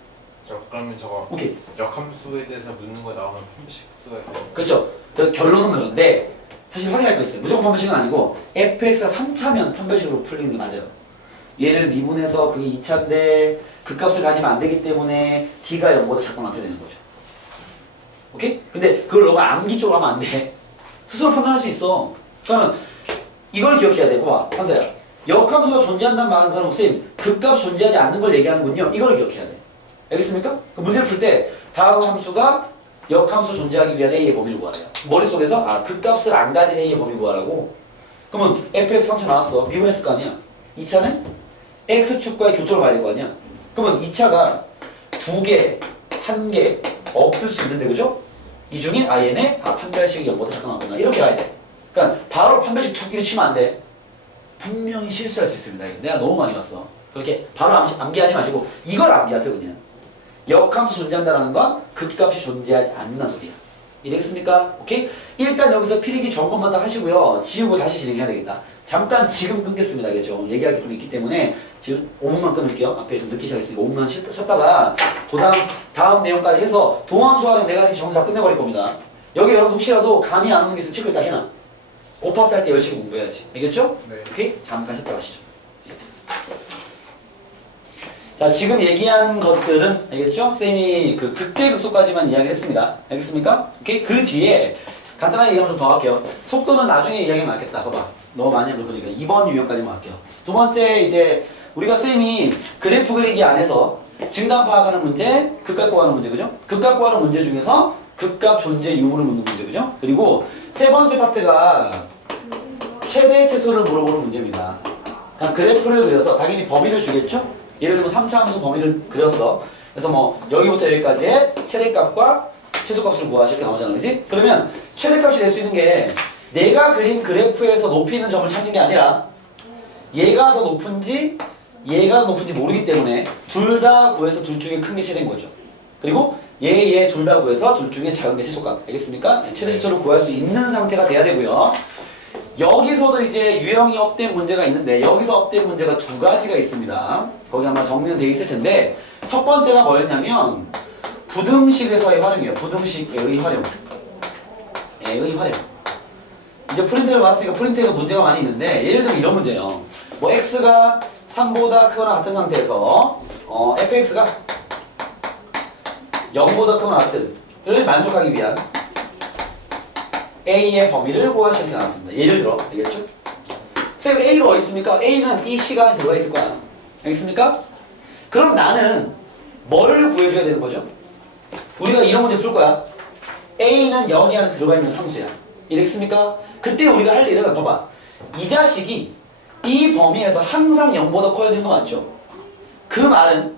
그러면 저거 오케이. 역함수에 대해서 묻는 거 나오면 편식 써야 돼요. 그렇죠. 그 결론은 그런데 사실 확인할 거 있어요. 무조건 판별식은 아니고 fx가 3차면 판별식으로 풀리는 게 맞아요. 얘를 미분해서 그게 2차인데 극값을 가지면 안 되기 때문에 t가 0보다 작거나 같아야 되는 거죠. 오케이? 근데 그걸 너가 암기 쪽으로 하면 안 돼. 스스로 판단할 수 있어. 그러면 이걸 기억해야 돼. 봐봐, 한사야. 역함수가 존재한다는 말은 그럼 선생님 극값이 존재하지 않는 걸 얘기하는군요. 이걸 기억해야 돼. 알겠습니까? 그 문제를 풀 때 다음 함수가 역함수 존재하기 위한 A의 범위를 구하래요. 머릿속에서 극값을 안 가진 A의 범위 구하라고. 그러면 fx 3차 나왔어. 미분했을 거 아니야. 2차는 x축과의 교점을 봐야 될 거 아니야. 그러면 2차가 2개, 1개 없을 수 있는데 그죠? 이 중에 얘네 판별식이 0보다 작거나 같구나. 이렇게 가야 돼. 그러니까 바로 판별식 2개를 치면 안 돼. 분명히 실수할 수 있습니다. 내가 너무 많이 봤어. 그렇게 바로 암기하지 마시고 이걸 암기하세요 그냥. 역함수 존재한다는 건 극값이 존재하지 않는 소리야. 이해되겠습니까? 오케이? 일단 여기서 필기 점검만 딱 하시고요. 지우고 다시 진행해야 되겠다. 잠깐 지금 끊겠습니다. 알겠죠? 얘기할 게 좀 있기 때문에 지금 5분만 끊을게요. 앞에 좀 늦기 시작했으니까 5분만 쉬었다가 다음 내용까지 해서 동함수 활용 내가 이렇게 정리 다 끝내버릴 겁니다. 여기 여러분 혹시라도 감이 안 오는 게 있으면 체크 딱 해놔. 그 파트 할 때 열심히 공부해야지. 알겠죠? 네. 오케이? 잠깐 쉬었다 가시죠. 자, 지금 얘기한 것들은, 알겠죠? 쌤이 그 극대극소까지만 이야기를 했습니다. 알겠습니까? 오케이? 그 뒤에 간단하게 얘기하면 좀 더 할게요. 속도는 나중에 이야기가 낫겠다. 봐봐. 너무 많이 하면 그러니까 2번 유형까지만 할게요. 두 번째, 이제, 우리가 쌤이 그래프 그리기 안에서 증감 파악하는 문제, 극값 구하는 문제, 그죠? 극값 구하는 문제 중에서 극값 존재 유무를 묻는 문제, 그죠? 그리고 세 번째 파트가 최대 최소를 물어보는 문제입니다. 그러니까 그래프를 그려서 당연히 범위를 주겠죠? 예를 들면 3차 함수 범위를 그렸어. 그래서 뭐 여기부터 여기까지의 최대값과 최소값을 구하시 이렇게 나오잖아. 그지? 그러면 최대값이 될 수 있는 게 내가 그린 그래프에서 높이 있는 점을 찾는 게 아니라 얘가 더 높은지 얘가 더 높은지 모르기 때문에 둘 다 구해서 둘 중에 큰 게 최대인 거죠. 그리고 얘 둘 다 구해서 둘 중에 작은 게 최소값. 알겠습니까? 최대 최소를 구할 수 있는 상태가 돼야 되고요. 여기서도 이제 유형이 업된 문제가 있는데 여기서 업된 문제가 두 가지가 있습니다. 거기 아마 정리는 되어 있을 텐데 첫 번째가 뭐였냐면 부등식에서의 활용이에요. 부등식의 활용. 의 활용. 이제 프린트를 받았으니까 프린트에서 문제가 많이 있는데 예를 들면 이런 문제예요. 뭐 x가 3보다 크거나 같은 상태에서 fx가 0보다 크거나 같은 을 만족하기 위한 A의 범위를 구하시면 이렇게 나왔습니다. 예를 들어, 알겠죠? 선생님, A가 어디 있습니까? A는 이 시간에 들어가 있을 거야. 알겠습니까? 그럼 나는 뭘 구해줘야 되는 거죠? 우리가 이런 문제 풀 거야. A는 여기 안에 들어가 있는 상수야. 이해됐습니까? 그때 우리가 할 일은, 봐봐. 이 자식이 이 범위에서 항상 0보다 커야 되는 거 맞죠? 그 말은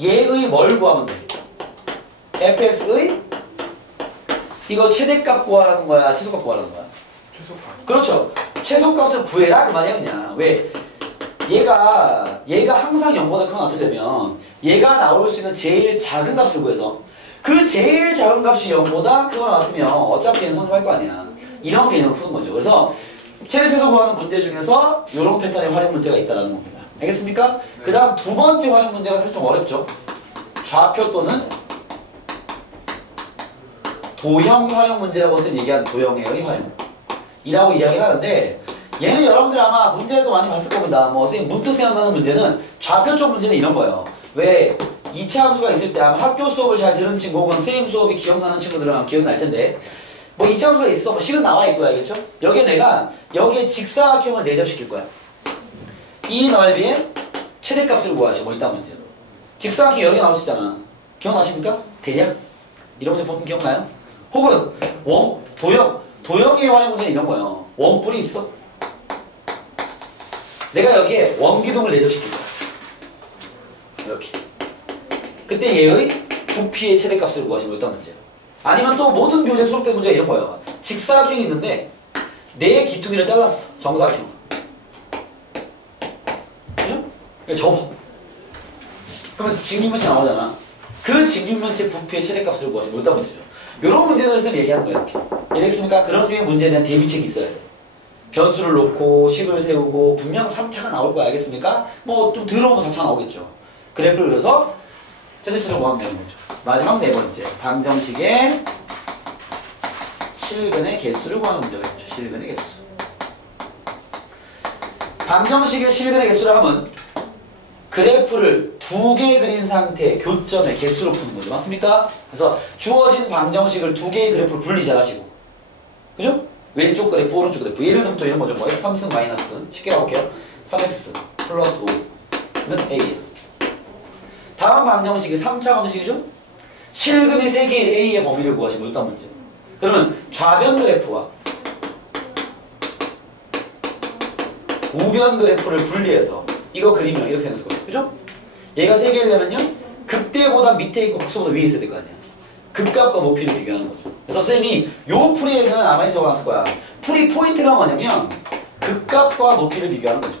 얘의 뭘 구하면 돼? fx의 이거 최대값 구하라는 거야? 최소값 구하라는 거야? 최소값. 그렇죠. 최소값을 구해라 그 말이야 그냥. 왜? 얘가 항상 0보다 크거나 같으려면 얘가 나올 수 있는 제일 작은 값을 구해서 그 제일 작은 값이 0보다 크거나 같으면 어차피 얘는 성립할 거 아니야. 이런 개념을 푸는 거죠. 그래서 최대 최소 구하는 문제 중에서 이런 패턴의 활용 문제가 있다는 겁니다. 알겠습니까? 네. 그 다음 두 번째 활용 문제가 사실 좀 어렵죠. 좌표 또는 도형 활용 문제라고 쌤 얘기한 도형의 활용 이라고 이야기를 하는데 얘는 여러분들 아마 문제도 많이 봤을 겁니다. 뭐 쌤 문득 생각나는 문제는 좌표 쪽 문제는 이런 거예요. 왜 2차 함수가 있을 때 아마 학교 수업을 잘 들은 친구 혹은 쌤 수업이 기억나는 친구들은 아마 기억날 텐데 뭐 2차 함수가 있어. 뭐 식은 나와 있고요. 알겠죠? 여기에 내가 여기에 직사각형을 내접시킬 거야. 이 넓이의 최대값을 구하시. 뭐 이딴 문제로. 직사각형 여러 개 나올 수 있잖아. 기억나십니까? 대략? 이런 문제 보면 기억나요? 혹은 도형의 활용 문제는 이런 거예요. 원뿔이 있어. 내가 여기에 원기둥을 내려시킬 거야. 이렇게. 그때 얘의 부피의 최대값을 구하시면 어떤 문제예요? 아니면 또 모든 교재 수록된 문제가 이런 거예요. 직사각형이 있는데 네 기퉁이를 잘랐어. 정사각형. 그죠? 이거 접어. 그러면 직육면체 나오잖아. 그 직육면체 부피의 최대값을 구하시면 어떤 문제죠? 이런 문제들을 쌤 얘기하는 거예요. 이렇게. 이해됐습니까? 그런 류의 문제에 대한 대비책이 있어야 돼. 변수를 놓고 식을 세우고 분명 3차가 나올 거야. 알겠습니까? 뭐 좀 더러우면 4차 나오겠죠. 그래프를 그려서 최대치로 구하면 되는 거죠. 마지막 네 번째. 방정식의 실근의 개수를 구하는 문제가 있죠. 실근의 개수. 방정식의 실근의 개수를 하면 그래프를 두 개 그린 상태 교점의 개수로 푸는 거죠. 맞습니까? 그래서 주어진 방정식을 두 개의 그래프로 분리 잘 하시고. 그죠? 왼쪽 그래프, 오른쪽 그래프. 예를 들면 또 이런 거죠. 뭐 x 3승 마이너스. 쉽게 가볼게요. 3x 플러스 5는 a. 다음 방정식이 3차 방정식이죠? 실근의 세 개의 a의 범위를 구하시면 어떤 문제? 그러면 좌변 그래프와 우변 그래프를 분리해서 이거 그리면 이렇게 생겼을 거예요. 그죠? 얘가 세 개려면요. 극대보다 밑에 있고 극소보다 위에 있어야 될 거 아니야. 극값과 높이를 비교하는 거죠. 그래서 쌤이 요 풀이에서는 아마 적어놨을 거야. 풀이 포인트가 뭐냐면 극값과 높이를 비교하는 거죠.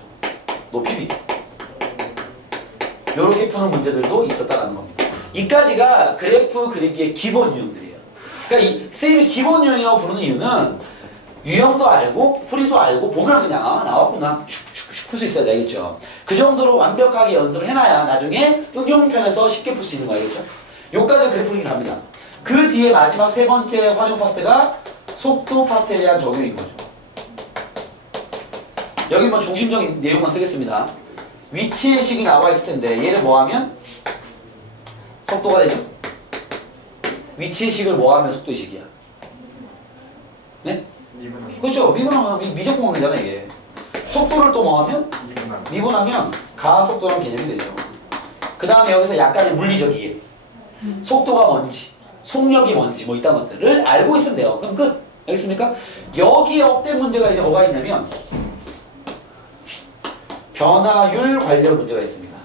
높이 비교. 요렇게 푸는 문제들도 있었다라는 겁니다. 이까지가 그래프 그리기의 기본 유형들이에요. 그러니까 이 쌤이 기본 유형이라고 부르는 이유는 유형도 알고 풀이도 알고 보면 그냥 아 나왔구나 슉슉슉 풀 수 있어야 되겠죠. 그 정도로 완벽하게 연습을 해놔야 나중에 응용편에서 쉽게 풀 수 있는 거 알겠죠. 요까지 그래프 그리기 갑니다. 그 뒤에 마지막 세 번째 활용 파트가 속도 파트에 대한 적용인 거죠. 여기 뭐 중심적인 내용만 쓰겠습니다. 위치의 식이 나와 있을 텐데 얘를 뭐 하면 속도가 되죠? 위치의 식을 뭐 하면 속도의 식이야? 네? 미분하면. 그렇죠. 미분하면 미적분하잖아 이게. 속도를 또 뭐 하면? 미분하면 가속도라는 개념이 되죠. 그 다음에 여기서 약간의 물리적 이해. 속도가 뭔지, 속력이 뭔지 뭐 이딴 것들을 알고 있으면 돼요. 그럼 끝. 알겠습니까? 여기에 업된 문제가 이제 뭐가 있냐면 변화율 관련 문제가 있습니다.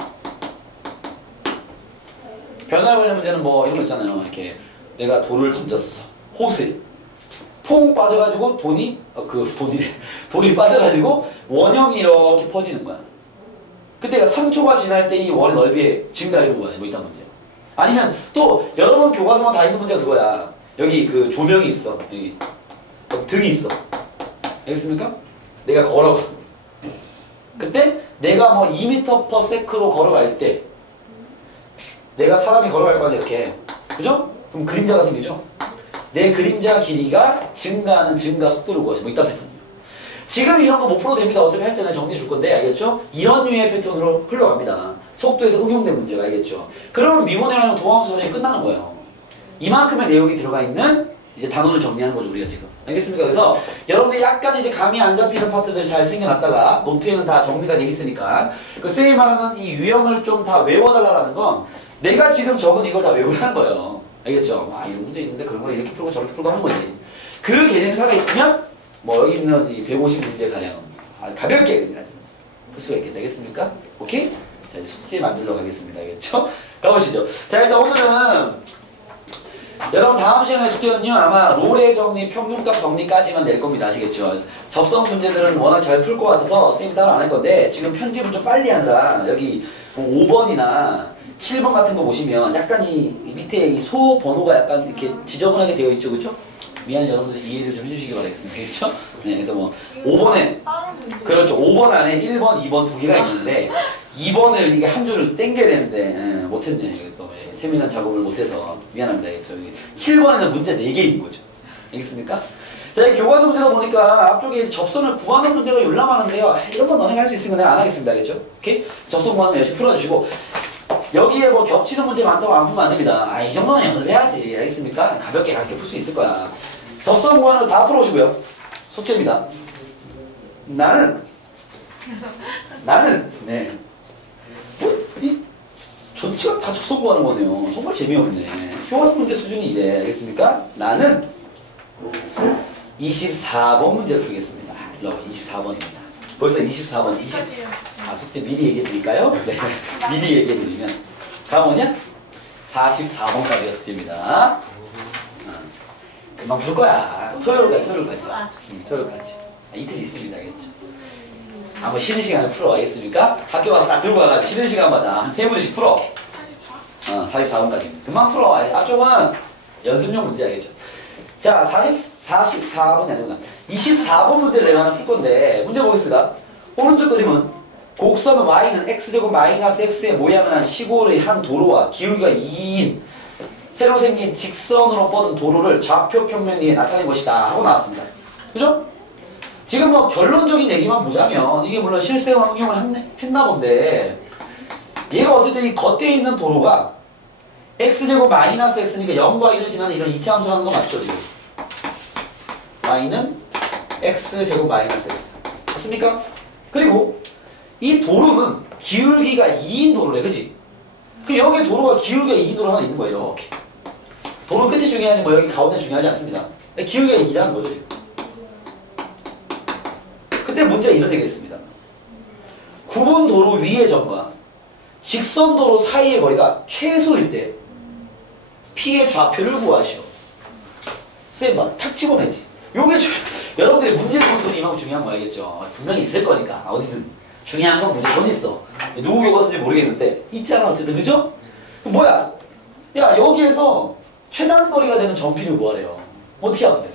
변화율 관련 문제는 뭐 이런 거 있잖아요. 이렇게 내가 돌을 던졌어. 호수에. 퐁 빠져가지고 돈이 빠져가지고 원형이 이렇게 퍼지는 거야. 그때가 3초가 지날 때 이 원의 넓이의 증가율을 구하시 뭐 이딴 문제. 아니면 또 여러분 교과서만 다 있는 문제가 그거야. 여기 그 조명이 있어. 여기 등이 있어. 알겠습니까? 내가 걸어가. 그때 내가 뭐 2m/s로 걸어갈 때 내가 사람이 걸어갈 거 아니야 이렇게. 그죠? 그럼 그림자가 생기죠? 내 그림자 길이가 증가하는 증가 속도를 구하시 뭐 이딴 패턴이에요. 지금 이런 거 못 풀어도 됩니다. 어차피 할 때는 정리해 줄 건데 알겠죠? 이런 류의 패턴으로 흘러갑니다. 속도에서 응용된 문제가 알겠죠? 그러면 미분해가지고 도함수 활용이 끝나는 거예요. 이만큼의 내용이 들어가 있는 이제 단원을 정리하는 거죠 우리가 지금. 알겠습니까? 그래서 여러분들 약간 이제 감이 안 잡히는 파트들 잘 챙겨놨다가 노트에는 다 정리가 돼 있으니까 그 쌤이 말하는 이 유형을 좀 다 외워달라는 건 내가 지금 적은 이걸 다 외우라는 거예요. 알겠죠? 아 이런 문제 있는데 그런 거 이렇게 풀고 저렇게 풀고 하는 거지. 그 개념이 살아있으면 뭐 여기 있는 이 150문제 가량 가볍게 그냥 풀 수가 있겠죠. 알겠습니까? 오케이? 자 이제 숙제 만들러 가겠습니다. 알겠죠? 가보시죠. 자 일단 오늘은 여러분 다음 시간에 숙제는요 아마 롤의 정리, 평균값 정리까지만 낼 겁니다. 아시겠죠? 접선 문제들은 워낙 잘 풀 것 같아서 선생님 따로 안 할 건데 지금 편집을 좀 빨리 하느라 여기 5번이나 7번 같은 거 보시면 약간 이 밑에 이 소 번호가 약간 이렇게 지저분하게 되어 있죠, 그렇죠? 미안 여러분들 이해를 좀 해주시기 바라겠습니다, 그렇죠? 네, 그래서 뭐 5번에 그렇죠, 5번 안에 1번, 2번 두 개가 있는데 2번을 이게 한 줄을 땡겨야 되는데 못했네. 이게 또 세밀한 작업을 못해서 미안합니다. 저기 7번에는 문제 4개 있는 거죠. 알겠습니까? 자, 이 교과서 문제다 보니까 앞쪽에 접선을 구하는 문제가 열나많은데요. 이런 건 너네가 할 수 있으니까 내가 안 하겠습니다, 알겠죠? 오케이? 접선 구하는 거 열심히 풀어주시고. 여기에 뭐 겹치는 문제 많다고 안 풀면 안 됩니다. 아, 이 정도는 연습해야지. 알겠습니까? 가볍게 풀 수 있을 거야. 접선 구하는 거 다 풀어오시고요. 숙제입니다. 나는, 네. 이 전체가 다 접선 구하는 거네요. 정말 재미없네. 교과서 문제 수준이 이래. 알겠습니까? 나는 24번 문제를 풀겠습니다. 일로 24번입니다. 벌써 24번. 숙제 미리 얘기해 드릴까요? 네. 미리 얘기해 드리면. 다음 뭐냐? 44번까지가 숙제입니다. 금방 풀 거야. 토요일까지. 토요일까지. 이틀 있습니다. 알겠죠? 한번 쉬는 시간에 풀어. 알겠습니까? 학교 가서 딱 들고 가가지고 쉬는 시간마다 한 3문제씩 풀어. 44번까지. 금방 풀어. 앞쪽은 연습용 문제 알겠죠? 자, 44번이 아니구나. 24번 문제를 내가 하나 풀 건데, 문제 보겠습니다. 오른쪽 그림은 곡선 y는 x제곱 마이너스 x의 모양을 한 시골의 한 도로와 기울기가 2인 새로 생긴 직선으로 뻗은 도로를 좌표 평면 위에 나타낸 것이다 하고 나왔습니다. 그죠? 지금 뭐 결론적인 얘기만 보자면 이게 물론 실생 응용을 했나 본데 얘가 어쨌든 이 겉에 있는 도로가 x제곱 마이너스 x니까 0과 1을 지나는 이런 이차함수를 하는 거 맞죠 지금? y는 x제곱 마이너스 x 맞습니까? 그리고 이 도로는 기울기가 2인 도로래 그지? 그럼 여기 도로가 기울기가 2인 도로 하나 있는 거예요 이렇게. 도로 끝이 중요하지 뭐 여기 가운데 중요하지 않습니다. 기울기가 2라는 거죠 지금. 그때 문제가 이런 얘기가 있습니다. 구분 도로 위의 점과 직선 도로 사이의 거리가 최소일 때 P의 좌표를 구하시오. 쌤, 탁 집어내지. 요게 여러분들이 문제를 볼 때 이만큼 중요한 거 알겠죠? 분명히 있을 거니까. 어디든. 중요한 건 무조건 있어. 누구 교과서인지 모르겠는데 있잖아 어쨌든. 그죠? 그럼 뭐야? 야 여기에서 최단 거리가 되는 점피를 구하래요. 어떻게 하면 돼?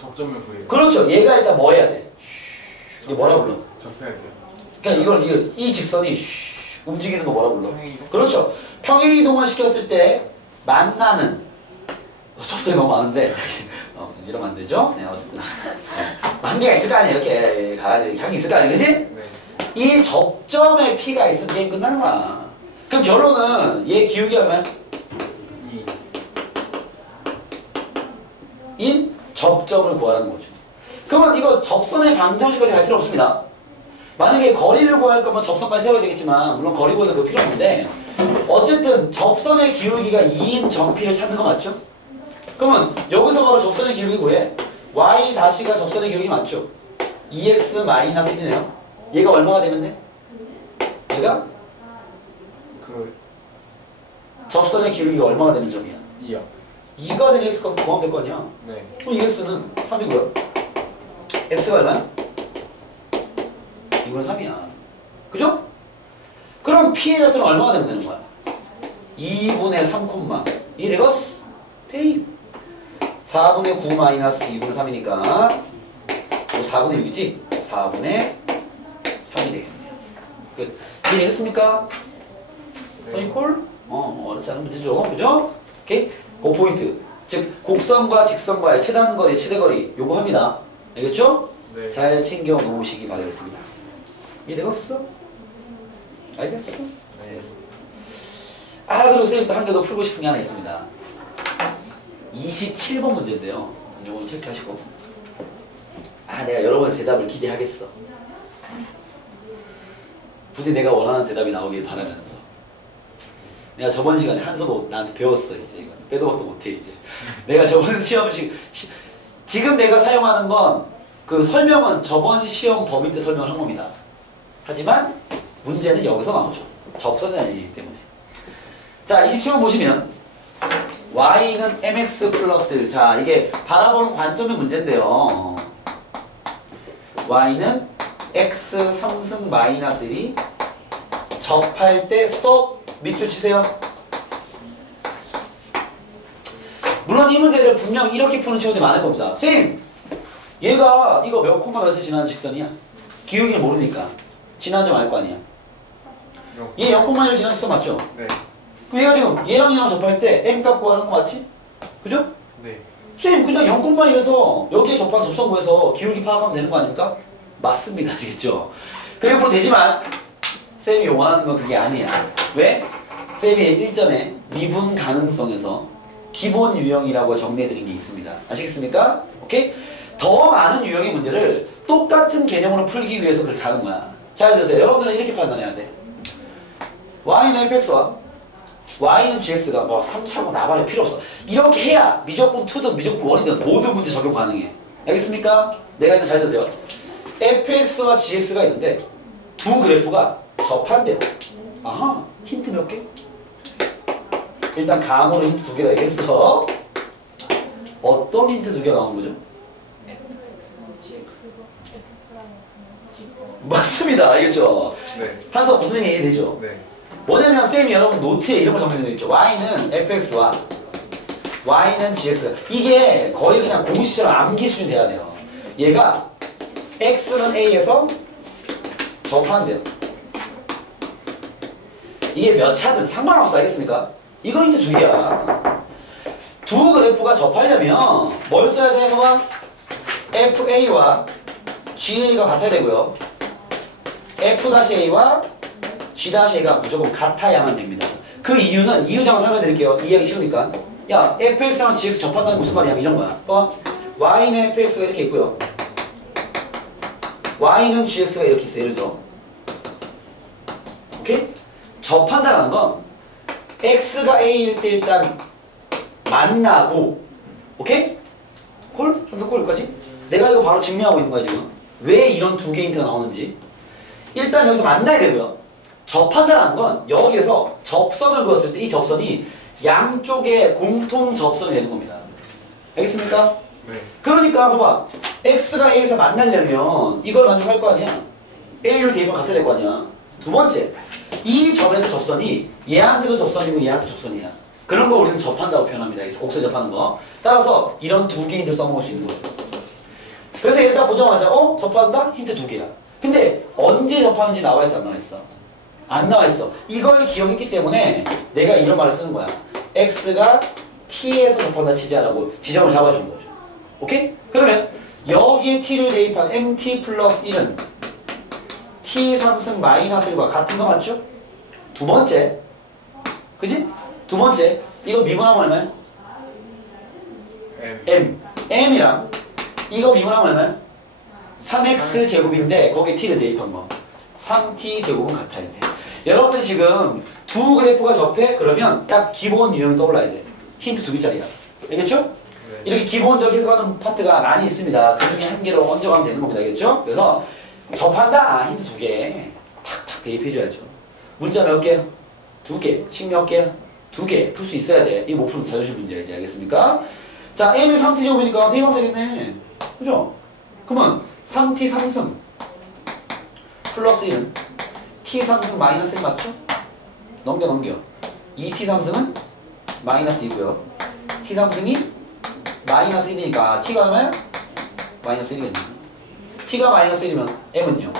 접점을 구해요. 그렇죠. 얘가 일단 뭐 해야 돼? 이게 뭐라 불러? 접해야 돼요. 그러니까 이 직선이 움직이는 거 뭐라 불러? 평행이동? 그렇죠. 평행이동을 시켰을 때 만나는 접선이 너무 많은데 이러면 안 되죠? 네, 어쨌든 한계가 있을 거 아니에요. 이렇게 가야지 한계 있을 거 아니에요, 그지? 네. 이 접점에 P가 있으면 게임 끝나는 거야. 그럼 결론은 얘 기울기가 얼마야? 2인 접점을 구하라는 거죠. 그러면 이거 접선의 방정식까지 갈 필요 없습니다. 만약에 거리를 구할 거면 접선까지 세워야 되겠지만 물론 거리 구하는 거 필요 없는데 어쨌든 접선의 기울기가 2인 점P를 찾는 거 맞죠? 그러면 여기서 바로 접선의 기울기 구해. y 다시가 접선의 기울기 맞죠? 2x 마이너스 1이네요. 얘가 얼마가 되면 돼? 얘가? 접선의 기울기가 얼마가 되는 점이야? 2요. 2가 되는 x가 구하면 될 거 아니야? 네. 그럼 2x는 3이고요. x가 얼마야? 2분의 3이야. 그죠? 그럼 p의 좌표는 얼마가 되면 되는 거야? 2분의 3 콤마. 이해 되겠어? 대입. 4분의 9 마이너스 2분의 3이니까 4분의 6이지? 4분의 3이 되겠네요. 끝. 이해했습니까? 서니콜? 어렵지 않은 문제죠. 그죠? 오케이? 그 포인트. 즉, 곡선과 직선과의 최단거리, 최대거리 요거 합니다. 알겠죠? 네. 잘 챙겨 놓으시기 바라겠습니다. 이해되겠어? 알겠어? 네. 알겠습니다. 그리고 선생님 또 한 개 더 풀고 싶은 게 하나 있습니다. 27번 문제인데요. 요거 체크하시고. 내가 여러분의 대답을 기대하겠어. 부디 내가 원하는 대답이 나오길 바라면서. 내가 저번 시간에 한서도 나한테 배웠어, 이제. 이건. 빼도 박도 못해, 이제. 내가 저번 지금 내가 사용하는 건 그 설명은 저번 시험 범위 때 설명을 한 겁니다. 하지만 문제는 여기서 나오죠. 접선이 아니기 때문에. 자, 27번 보시면 y는 mx 플러스 1. 자, 이게 바라보는 관점의 문제인데요. y는 x 3승 마이너스 1이 접할 때 스톱 밑줄 치세요. 물론 이 문제를 분명 이렇게 푸는 친구들이 많을 겁니다. 쌤! 얘가 이거 몇 콤마 몇을 지나는 직선이야? 기울기를 모르니까 지나는 점 알 거 아니야? 얘 0,1을 지나는 직선 맞죠? 네. 그럼 얘가 지금 얘랑 접할 때 m 값 구하는 거 맞지? 그죠? 네. 쌤 그냥 0,1에서 여기에 접한 접선 구해서 기울기 파악하면 되는 거 아닙니까? 맞습니다. 아시겠죠? 그래프로 되지만 쌤이 원하는 건 그게 아니야. 왜? 쌤이 일전에 미분 가능성에서 기본 유형이라고 정리해드린 게 있습니다. 아시겠습니까? 오케이? 더 많은 유형의 문제를 똑같은 개념으로 풀기 위해서 그렇게 가는 거야. 잘 들으세요. 여러분들은 이렇게 판단해야 돼. y는 fx와 y는 gx가 뭐 3차고 나발이 필요 없어. 이렇게 해야 무조건 2든 무조건 1이든 모든 문제 적용 가능해. 알겠습니까? 내가 있는 잘 들으세요. fx와 gx가 있는데 두 그래프가 접한대요. 아하, 힌트 몇 개? 일단 감으로 힌트 두 개가 있겠어. 어떤 힌트 두 개가 나온 거죠? 맞습니다. 알겠죠? 네. 한서 무슨 얘기 되죠? 네. 뭐냐면 쌤이 여러분 노트에 이런 걸 정리해 있죠. y는 fx와 y는 gx. 이게 거의 그냥 공식처럼 암기 수준이 돼야 돼요. 얘가 x는 a에서 접한대요. 이게 몇 차든 상관없어. 알겠습니까? 이거 힌트 두 개야. 두 그래프가 접하려면 뭘 써야 되는 거야? fa와 ga가 같아야 되고요. f-a와 g-a가 무조건 같아야만 됩니다. 그 이유는 이유장을 설명해 드릴게요. 이해하기 쉬우니까. 야, fx랑 gx 접한다는 무슨 말이냐면 이런 거야. y는 fx가 이렇게 있고요. y는 gx가 이렇게 있어요. 예를 들어. 오케이? 접한다는 건 x가 a일 때 일단 만나고, 오케이? 콜? 한서 콜까지? 내가 이거 바로 증명하고 있는 거야 지금. 왜 이런 두 개의 힌트가 나오는지. 일단 여기서 만나야 되고요. 접한다는 건 여기에서 접선을 그었을 때 이 접선이 양쪽에 공통 접선이 되는 겁니다. 알겠습니까? 네. 그러니까 봐봐. x가 a에서 만나려면 이걸 만족할 거 아니야? a를 대입하면 같아야 될 거 아니야? 두 번째, 이 점에서 접선이 얘한테도 접선이고 얘한테도 접선이야. 그런 거 우리는 접한다고 표현합니다. 곡선 접하는 거. 따라서 이런 두 개의 힌트를 써먹을 수 있는 거예요. 그래서 일단 보자마자 접한다? 힌트 두 개야. 근데 언제 접하는지 나와 있어 안 나와 있어? 안 나와 있어. 이걸 기억했기 때문에 내가 이런 말을 쓰는 거야. x가 t에서 접한다 치자라고 지점을 잡아주는 거죠. 오케이? 그러면 여기에 t를 대입한 mt 플러스 1은 t 3승 마이너스 1과 같은 거 맞죠? 두 번째. 그지? 두 번째. 이거 미분하면 얼마야? m. m이랑 이거 미분하면 얼마야? 3x 제곱인데 거기에 t를 대입한 거. 3t 제곱은 같아야 돼. 여러분들 지금 두 그래프가 접해? 그러면 딱 기본 유형이 떠올라야 돼. 힌트 두 개짜리야. 알겠죠? 네. 이렇게 기본적 해석하는 파트가 많이 있습니다. 그 중에 한 개로 얹어가면 되는 겁니다. 알겠죠? 그래서 접한다. 힌트 두 개. 탁탁 대입해줘야죠. 문자 몇 개? 두 개. 식 몇 개? 두 개. 풀 수 있어야 돼. 이거 못 풀면 자존심 문제야지. 알겠습니까? 자, m이 3t 제곱이니까 대입하면 되겠네. 그죠? 그러면 3t 3승 플러스 1은 t 3승 마이너스 1 맞죠? 넘겨. 2t 3승은 마이너스 2고요. t 3승이 마이너스 1이니까 t가 얼마야? 마이너스 1이겠네. t가 마이너스 1이면 m은요?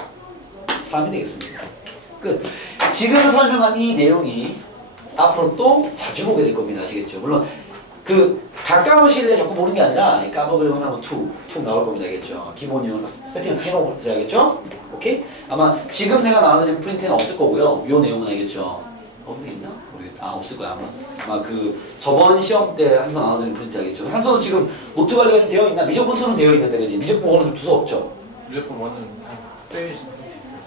3이 되겠습니다. 끝. 지금 설명한 이 내용이 앞으로 또 자주 보게 될 겁니다. 아시겠죠? 물론 그 가까운 시일에 자꾸 보는 게 아니라 까먹으려면 한번 툭 나올 겁니다. 알겠죠? 기본 유형을 세팅을 해놓고 해야겠죠? 오케이? 아마 지금 내가 나눠드린 프린트는 없을 거고요. 요 내용은 알겠죠? 어디 있나? 모르겠다. 없을 거야 아마 그 저번 시험 때 한서 나눠드린 프린트 알겠죠? 한서는 지금 노트 관리가 좀 되어 있나? 미적 본토는 되어 있는데 그지? 미적 본토는 좀 두서없죠? 무조건 완전 세이지 있어요.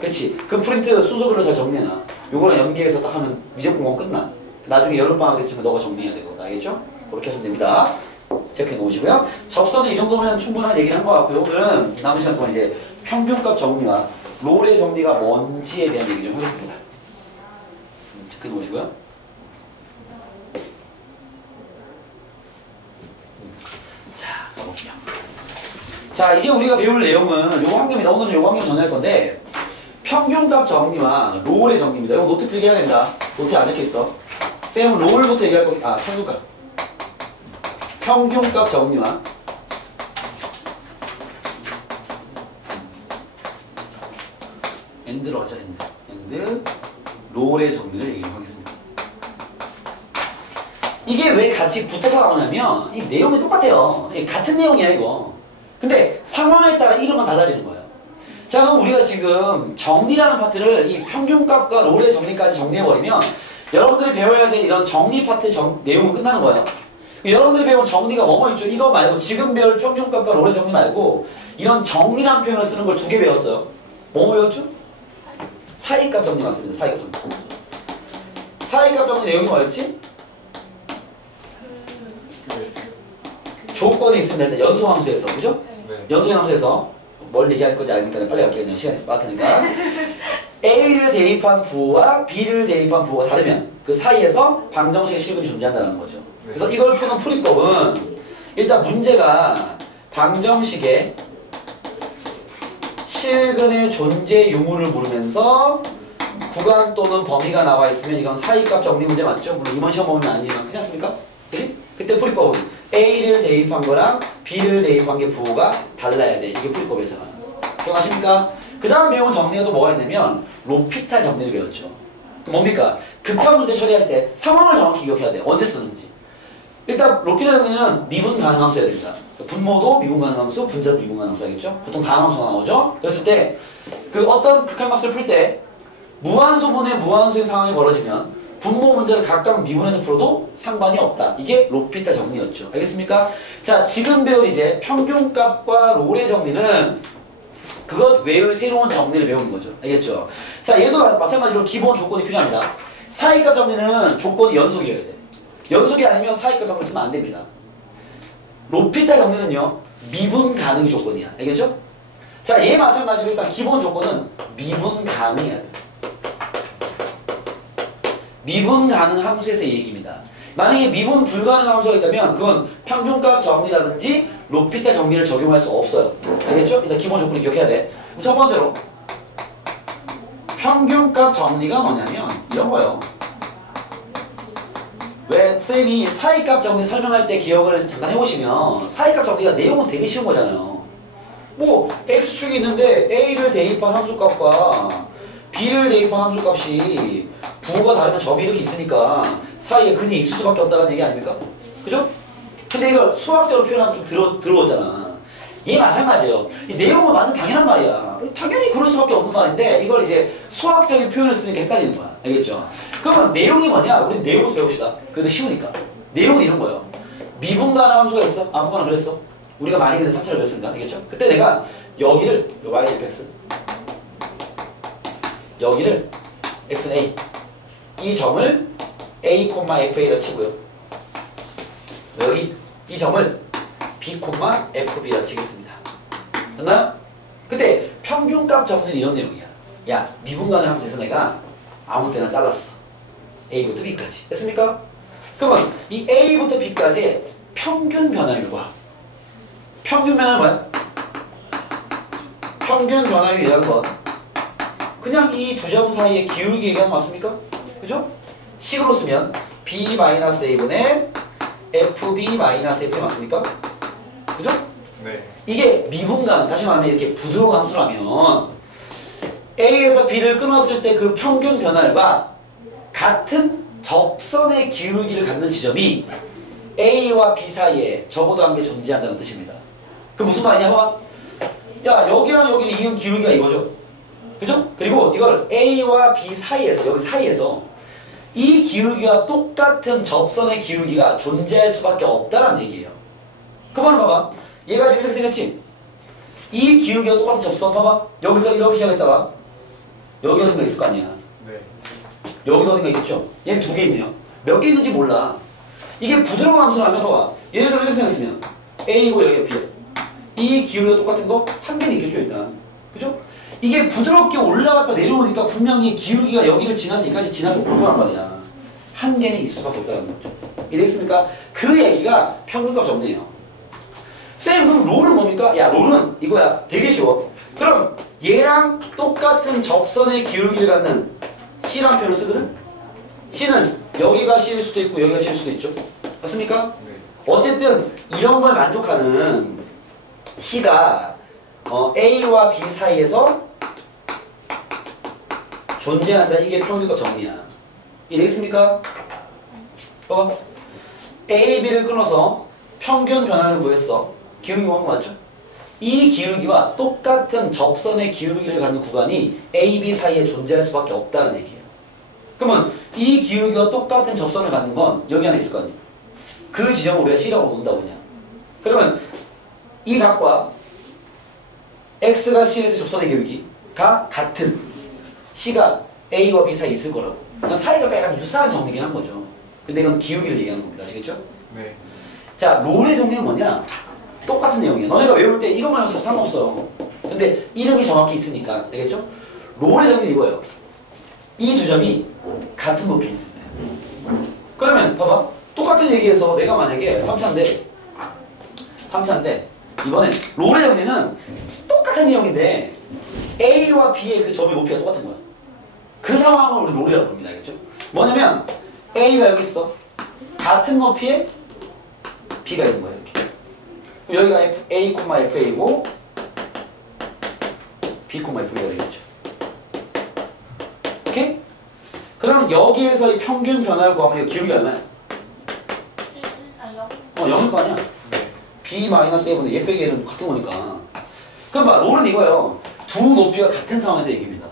그치? 그 프린트 순서별로 잘 정리해놔. 요거랑 연계해서 딱 하면 미적 공부 끝나. 나중에 여름방학 됐지만 너가 정리해야 되거든. 알겠죠? 그렇게 하시면 됩니다. 체크해 놓으시고요. 접선은 이 정도면 충분한 얘기를 한 것 같고요. 오늘은 남은 시간 동안 이제 평균값 정리와 롤의 정리가 뭔지에 대한 얘기 좀 하겠습니다. 체크해 놓으시고요. 자, 가볼게요. 자, 이제 우리가 배울 내용은 요거 한 개입니다. 오늘은 요거 한 개 전할 건데 평균값 정리와 롤의 정리입니다. 이거 노트 필기 해야 된다. 노트에 안 적혀있어. 쌤은 롤부터 얘기할 거기 평균값 정리와 엔드로 가자. 엔드 롤의 정리를 얘기를 하겠습니다. 이게 왜 같이 붙어서 나오냐면 이 내용이 똑같아요. 같은 내용이야 이거. 근데 상황에 따라 이름만 달라지는 거예요. 자, 그럼 우리가 지금 정리라는 파트를 이 평균값과 롤의 정리까지 정리해버리면 여러분들이 배워야 될 이런 정리 파트 내용은 끝나는 거예요. 여러분들이 배운 정리가 뭐뭐 있죠? 이거 말고 지금 배울 평균값과 롤의 정리 말고 이런 정리라는 표현을 쓰는 걸 두 개 배웠어요. 뭐 배웠죠? 사이값 정리 맞습니다. 사이값 정리. 사이값 정리 내용이 뭐였지? 조건이 있으면 일단 연소함수에서, 그죠? 네. 연소함수에서 뭘 얘기할 건지 알니까 빨리 갈게요. 그냥 시간이 빠르니까. A를 대입한 부호와 B를 대입한 부호가 다르면 그 사이에서 방정식의 실근이 존재한다는 거죠. 그래서 이걸 푸는 풀이법은 일단 문제가 방정식의 실근의 존재 유무를 물으면서 구간 또는 범위가 나와 있으면 이건 사이값 정리 문제 맞죠? 물론 이번 시험 보면 아니지만 그렇지 않습니까? 그치? 그때 풀이법은 A를 대입한 거랑 B를 대입한 게 부호가 달라야 돼. 이게 풀이법이잖아. 기억하십니까? 그 다음 배운 정리가 또 뭐가 있냐면 로피탈 정리를 배웠죠. 뭡니까? 급한 문제 처리할 때 상황을 정확히 기억해야 돼. 언제 쓰는지. 일단 로피탈 정리는 미분 가능 함수 해야 됩니다. 분모도 미분 가능 함수, 분자도 미분 가능 함수 하겠죠? 보통 가능 함수가 나오죠? 그랬을 때 그 어떤 극한값을 풀 때 무한소분의 무한소의 상황이 벌어지면 분모 문제를 각각 미분해서 풀어도 상관이 없다. 이게 로피탈 정리였죠. 알겠습니까? 자, 지금 배울 이제 평균값과 롤의 정리는 그것 외의 새로운 정리를 배우는 거죠. 알겠죠? 자, 얘도 마찬가지로 기본 조건이 필요합니다. 사이값 정리는 조건이 연속이어야 돼. 연속이 아니면 사이값 정리 쓰면 안 됩니다. 로피탈 정리는요, 미분 가능이 조건이야. 알겠죠? 자, 얘 마찬가지로 일단 기본 조건은 미분 가능해야 돼. 미분 가능 함수에서 이 얘기입니다. 만약에 미분 불가능 함수가 있다면 그건 평균값 정리라든지 로피탈 정리를 적용할 수 없어요. 알겠죠? 일단 기본 조건을 기억해야 돼. 첫 번째로 평균값 정리가 뭐냐면 이런 거예요. 왜 쌤이 사이값 정리 설명할 때 기억을 잠깐 해보시면 사이값 정리가 내용은 되게 쉬운 거잖아요. 뭐 x축이 있는데 a를 대입한 함수값과 b를 대입한 함수값이 부호가 다르면 점이 이렇게 있으니까 사이에 근이 있을 수밖에 없다는 얘기 아닙니까? 그죠? 근데 이걸 수학적으로 표현하면 좀 들어오잖아. 이게 마찬가지예요. 이 내용은 완전 당연한 말이야. 당연히 그럴 수밖에 없는 말인데 이걸 이제 수학적인 표현을 쓰니까 헷갈리는 거야. 알겠죠? 그러면 내용이 뭐냐? 우리 내용부터 배웁시다. 그래도 쉬우니까. 내용은 이런 거예요. 미분 가능 함수가 있어? 아무거나 그랬어? 우리가 많이 그래서 3차를 그렸습니다. 알겠죠? 그때 내가 여기를 y/x 여기를 x는 a 이 점을 a, fa로 치고요. 여기 이 점을 b, fb라 치겠습니다. 됐나요? 그때 평균값 정리는 이런 내용이야. 야, 미분 가능 함수에서 내가 아무 때나 잘랐어. a부터 b까지. 됐습니까? 그러면 이 a부터 b까지의 평균 변화율과 평균 변화율 뭐야? 평균 변화율이라는 건 그냥 이 두 점 사이의 기울기 얘기하면 맞습니까? 그죠? 식으로 쓰면 b-a분의 fb-f 맞습니까? 그죠? 네. 이게 미분간, 다시 말하면 이렇게 부드러운 함수라면 A에서 B를 끊었을 때 그 평균 변화율과 같은 접선의 기울기를 갖는 지점이 A와 B 사이에 적어도 한 개 존재한다는 뜻입니다. 그 무슨 말이냐면 야, 여기랑 여기를 이은 기울기가 이거죠. 그죠? 그리고 이걸 A와 B 사이에서, 여기 사이에서 이 기울기와 똑같은 접선의 기울기가 존재할 수밖에 없다는 얘기예요. 그 말은 봐봐. 얘가 지금 이렇게 생겼지? 이 기울기가 똑같은 접선 봐봐. 여기서 이렇게 시작했다가 여기 어딘가 있을 거 아니야. 네. 여기도 어딘가 있겠죠? 얘는 두 개 있네요. 몇 개 있는지 몰라. 이게 부드러운 함수라면 봐봐. 예를 들어 이렇게 생겼으면 A고 여기가 B야. 이 기울기가 똑같은 거 한 개는 있겠죠 일단. 그죠? 이게 부드럽게 올라갔다 내려오니까 분명히 기울기가 여기를 지나서 여기까지 지나서 올 거란 말이야. 한 개는 있을 수밖에 없다는 거죠. 이해됐습니까? 그 얘기가 평균값 정리예요. 쌤, 그럼 롤은 뭡니까? 야, 롤은 이거야. 되게 쉬워. 그럼 얘랑 똑같은 접선의 기울기를 갖는 C란 표현을 쓰거든? C는 여기가 C일 수도 있고 여기가 C일 수도 있죠. 맞습니까? 네. 어쨌든 이런 걸 만족하는 C가 A와 B 사이에서 존재한다. 이게 평균값 정리야. 이해되겠습니까? 봐봐. A, B를 끊어서 평균 변화를 구했어. 기울기 구한 거 맞죠? 이 기울기와 똑같은 접선의 기울기를 갖는 구간이 A, B 사이에 존재할 수밖에 없다는 얘기예요. 그러면 이 기울기와 똑같은 접선을 갖는 건 여기 안에 있을 거 아니에요. 그 지점을 우리가 C라고 본다고 그냥. 그러면 이 값과 X가 C에서 접선의 기울기가 같은 C가 A와 B 사이에 있을 거라고. 그러니까 사이가 약간 유사한 정리긴 한 거죠. 근데 이건 기울기를 얘기하는 겁니다. 아시겠죠? 네. 자, 롤의 정리는 뭐냐? 똑같은 내용이야. 너네가 외울 때 이것만 해도 상관없어요. 근데 근데 이름이 정확히 있으니까 알겠죠? 롤의 정리는 이거예요. 이 두 점이 같은 높이에 있습니다. 그러면 봐봐. 똑같은 얘기해서 내가 만약에 3차인데 이번엔 롤의 정리는 똑같은 내용인데 A와 B의 그 점의 높이가 똑같은 거야. 그 상황을 우리 롤이라고 부릅니다. 알겠죠? 뭐냐면 A가 여기 있어. 같은 높이에 B가 있는 거야. 이렇게. 그럼 여기가 A, FA고 B, FB가 되겠죠. 오케이? 그럼 여기에서 이 평균 변화를 구하면 이거 기울기 얼마야? 0일 거 아니야? B-A분의 얘 빼기 얘는 같은 거니까. 그럼 봐, 롤은 이거예요. 두 높이가 같은 상황에서 얘기입니다.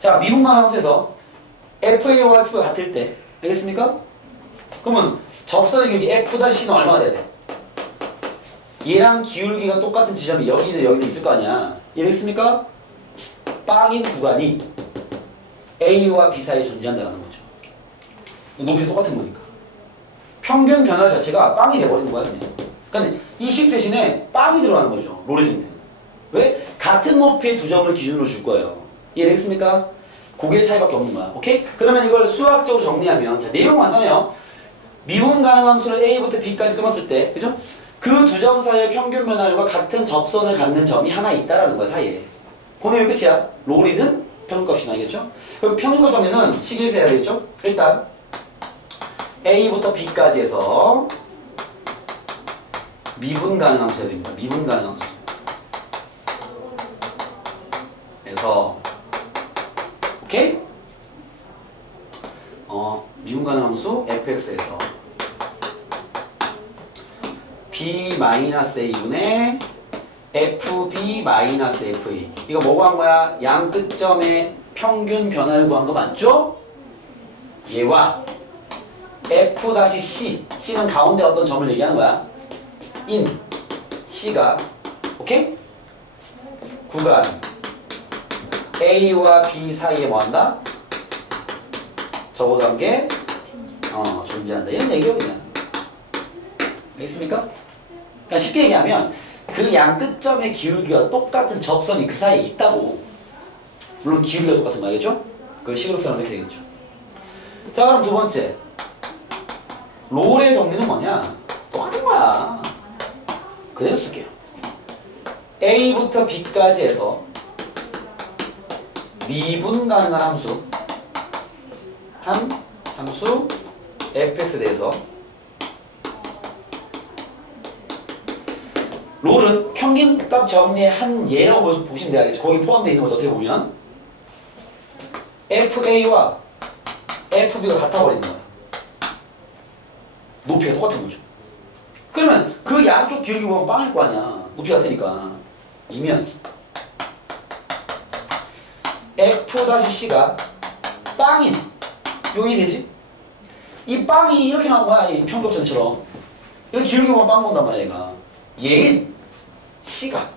자, 미분간 함수에서 FA와 F가 같을 때, 알겠습니까? 그러면 접선의 기울기 F-C는 얼마가 돼야 돼? 얘랑 기울기가 똑같은 지점이 여기든 여기든 있을 거 아니야. 이해됐습니까? 빵인 구간이 A와 B 사이에 존재한다는 거죠. 높이가 똑같은 거니까. 평균 변화 자체가 빵이 돼버리는 거야, 그냥. 그러니까 이 식 대신에 빵이 들어가는 거죠. 롤의 정리는. 왜? 같은 높이의 두 점을 기준으로 줄 거예요. 이해됐습니까? 그게 차이밖에 없는 거야. 오케이? 그러면 이걸 수학적으로 정리하면, 자, 내용 간단해요. 미분 가능 함수를 A부터 B까지 끊었을 때, 그죠? 그 두 점 사이의 평균 변화율과 같은 접선을 갖는 점이 하나 있다라는 거야, 사이에. 그 내용이 끝이야. 롤이든 평균값이나, 알겠죠? 그럼 평균값 정리는 식 1에서 해야겠죠? 일단 A부터 B까지 해서 미분 가능 함수 해야 됩니다. 미분 가능 함수. 그래서 오케이? 미분 가능 함수 fx에서 b-a분의 fb-fa 이거 뭐고 한 거야? 양 끝점의 평균 변화를 구한 거 맞죠? 얘와 f-c c는 가운데 어떤 점을 얘기하는 거야? 인 c가 오케이? 구간 A와 B 사이에 뭐한다? 저보단계 존재한다. 이런 얘기예요 그냥. 알겠습니까? 그러니까 쉽게 얘기하면 그 양 끝점의 기울기와 똑같은 접선이 그 사이에 있다고. 물론 기울기가 똑같은 거 알겠죠? 그걸 식으로 표현하면 이렇게 되겠죠. 자 그럼 두 번째 롤의 정리는 뭐냐? 똑같은 거야. 그대로 쓸게요. A부터 B까지 해서 미분 가능한 함수 함수 fx에 대해서 롤은 평균값 정리의 한 예라고 보시면 돼야겠죠. 거기 포함되어 있는 거죠. 어떻게 보면 fa와 fb가 같아버리는 거야. 높이가 똑같은 거죠. 그러면 그 양쪽 기울기 보면 빵일 거 아니야. 높이 같으니까. 이면 f-c가 빵인 요이 되지? 이 빵이 이렇게 나온 거야. 이 평균점처럼. 이렇게 기울기 보면 빵 본단 말이야 얘가. 얘인 C가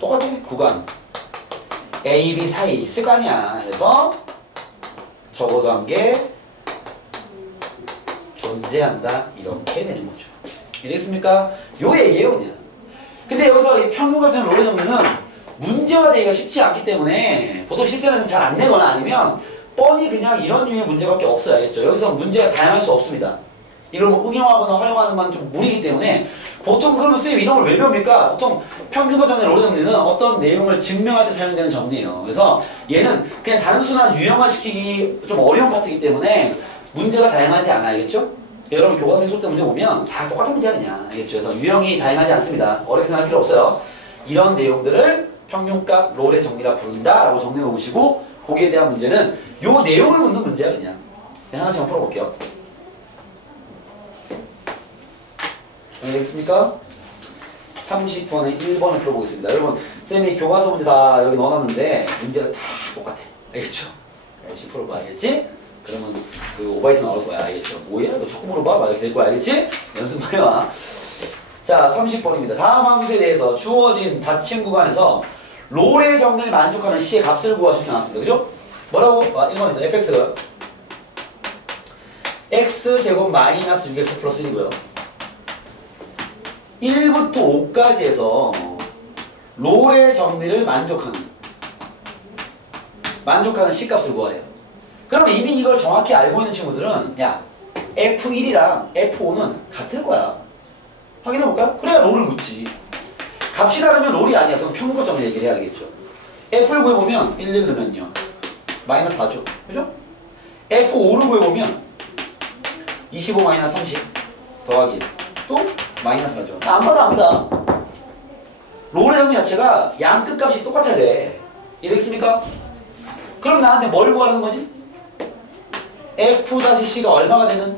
똑같아. 구간 A, B 사이에 있을 거 아니야. 그래서 적어도 한 게 존재한다. 이렇게 되는 거죠. 이해됐습니까? 요 얘기예요 그냥. 근데 여기서 이 평균값이나 롤의 정리는 문제화되기가 쉽지 않기 때문에 보통 실전에서는 잘 안 내거나 아니면 뻔히 그냥 이런 류의 문제밖에 없어요. 알겠죠? 여기서 문제가 다양할 수 없습니다. 이걸 뭐 응용하거나 활용하는 건 좀 무리이기 때문에 보통 그러면 선생님 이런 걸 왜 배웁니까? 보통 평균값 정리, 롤의 정리는 어떤 내용을 증명할 때 사용되는 정리예요. 그래서 얘는 그냥 단순한 유형화시키기 좀 어려운 파트이기 때문에 문제가 다양하지 않아. 알겠죠? 여러분 교과서에 쏠 때 문제 보면 다 똑같은 문제야 그냥. 알겠죠? 그래서 유형이 다양하지 않습니다. 어렵게 생각할 필요 없어요. 이런 내용들을 평균값 롤의 정리라 부른다 라고 정리해 놓으시고 거기에 대한 문제는 요 내용을 묻는 문제야 그냥. 하나씩 한번 풀어볼게요. 알겠습니까? 30번에 1번을 풀어보겠습니다. 여러분 쌤이 교과서 문제 다 여기 넣어놨는데 문제가 다 똑같아. 알겠죠? 열심히 풀어봐. 알겠지? 그러면 그 오바이트 나올 거야. 알겠죠? 뭐야? 너 자꾸 물어봐. 막 이렇게 될 거야. 알겠지? 연습만 해와. 자 30번입니다. 다음 함수에 대해서 주어진 닫힌 구간에서 롤의 정리를 만족하는 C의 값을 구하시켜 놨습니다. 그죠? 뭐라고? 1번입니다. fx가 x제곱 마이너스 6x 플러스 1이고요. 1부터 5까지 해서 롤의 정리를 만족하는 C값을 구하래요. 그럼 이미 이걸 정확히 알고 있는 친구들은 야 F1이랑 F5는 같을 거야. 확인해볼까? 그래야 롤을 묻지. 값이 다르면 롤이 아니야. 그럼 평균값 정리 얘기를 해야 되겠죠. F를 구해보면 1, 1넣으면요 마이너스 4죠. 그죠? F5를 구해보면 25 마이너스 30 더하기 또 마이너스 4죠. 안 받아 롤의 정리 자체가 양끝 값이 똑같아야 돼. 이해되겠습니까? 그럼 나한테 뭘 구하라는 거지? F-C가 얼마가 되는?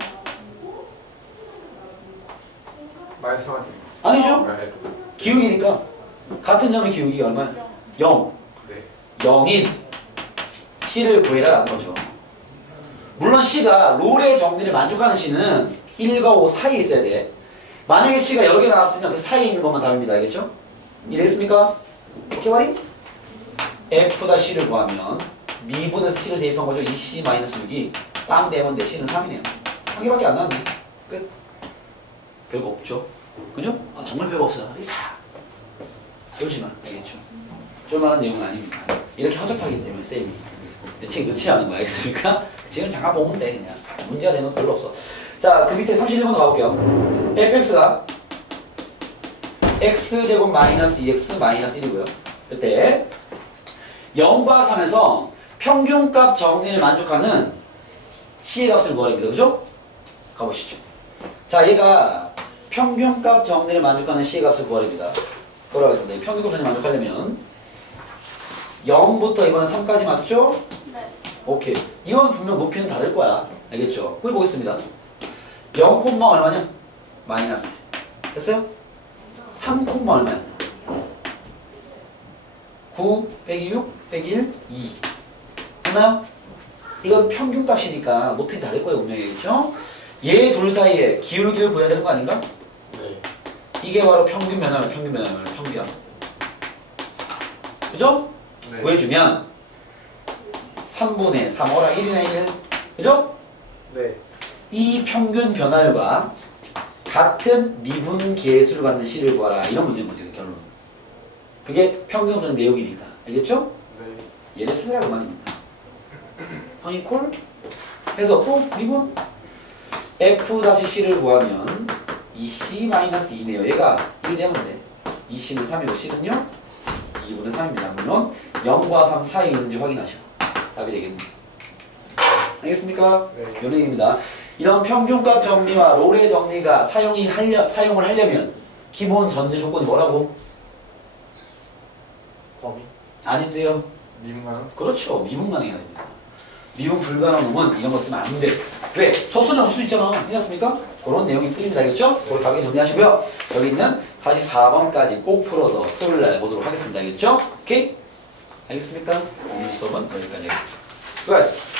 말씀하세요. 아니죠? 네. 기울기니까 같은 점의 기울기가 얼마야? 0. 네. 0인 C를 구해라라는 거죠. 물론 C가 롤의 정리를 만족하는 C는 1과 5 사이에 있어야 돼. 만약에 C가 여러 개 나왔으면 그 사이에 있는 것만 답입니다. 알겠죠? 이해됐습니까? 오케이 말이? F-C를 구하면 미분에서 C를 대입한 거죠. 2C-6이 빵 되면 내 C는 3이네요. 한 개밖에 안 나왔네. 끝. 별거 없죠. 그죠? 아, 정말 별거 없어. 다 쫄지 마. 알겠죠? 쫄만한 내용은 아닙니다. 이렇게 허접하기 때문에 쌤이 내 책 넣지 않은 거 알겠습니까? 지금 잠깐 보면 돼 그냥. 문제가 되면 별로 없어. 자, 그 밑에 31번 가볼게요. fx가 x제곱 마이너스 2x 마이너스 1이고요. 그때 0과 3에서 평균값 정리를 만족하는 C의 값을 구하랍니다. 그죠? 가보시죠. 자, 얘가 평균값 정리를 만족하는 C의 값을 구하랍니다. 뭐라고 했습니다. 평균값 정리를 만족하려면 0부터 이번엔 3까지 맞죠? 네. 오케이. 이건 분명 높이는 다를 거야. 알겠죠? 구해보겠습니다. 0, 얼마냐? 마이너스. 됐어요? 3, 얼마야? 9 빼기 6 빼기 1, 2. 됐나요? 이건 평균값이니까 높이는 다를 거예요. 분명히. 알겠죠? 얘 둘 사이에 기울기를 구해야 되는 거 아닌가? 네. 이게 바로 평균 변화면 평균. 그죠? 네. 구해주면 3분의 3어라 1이나 1. 그죠? 네. 이 평균 변화율과 같은 미분 계수를 갖는 C를 구하라. 이런 문제인 거지, 결론은. 그게 평균 없는 내용이니까. 알겠죠? 네. 얘를 찾으라고 말입니다. 성이콜 해서 또 미분 F-C를 구하면 2C-2네요. 얘가 1이 되면 돼. 2C는 3이고 C는요? 2분의 3입니다. 물론 0과 3 사이에 있는지 확인하시고 답이 되겠네. 알겠습니까? 네. 이런 얘기입니다. 이런 평균값 정리와 롤의 정리가 사용을 하려면 기본 전제 조건이 뭐라고? 범위. 아닌데요. 미만. 그렇죠. 미분 가능해야 됩니다. 미분 불가능한 놈은 이런 거 쓰면 안 돼. 왜? 접선이 없을 수 있잖아. 해놨습니까? 그런 내용이 뿐입니다. 알겠죠? 그걸 가볍게 정리하시고요. 여기 있는 44번까지 꼭 풀어서 토요일 날 보도록 하겠습니다. 알겠죠? 오케이? 알겠습니까? 오늘 수업은 여기까지 하겠습니다. 수고하셨습니다.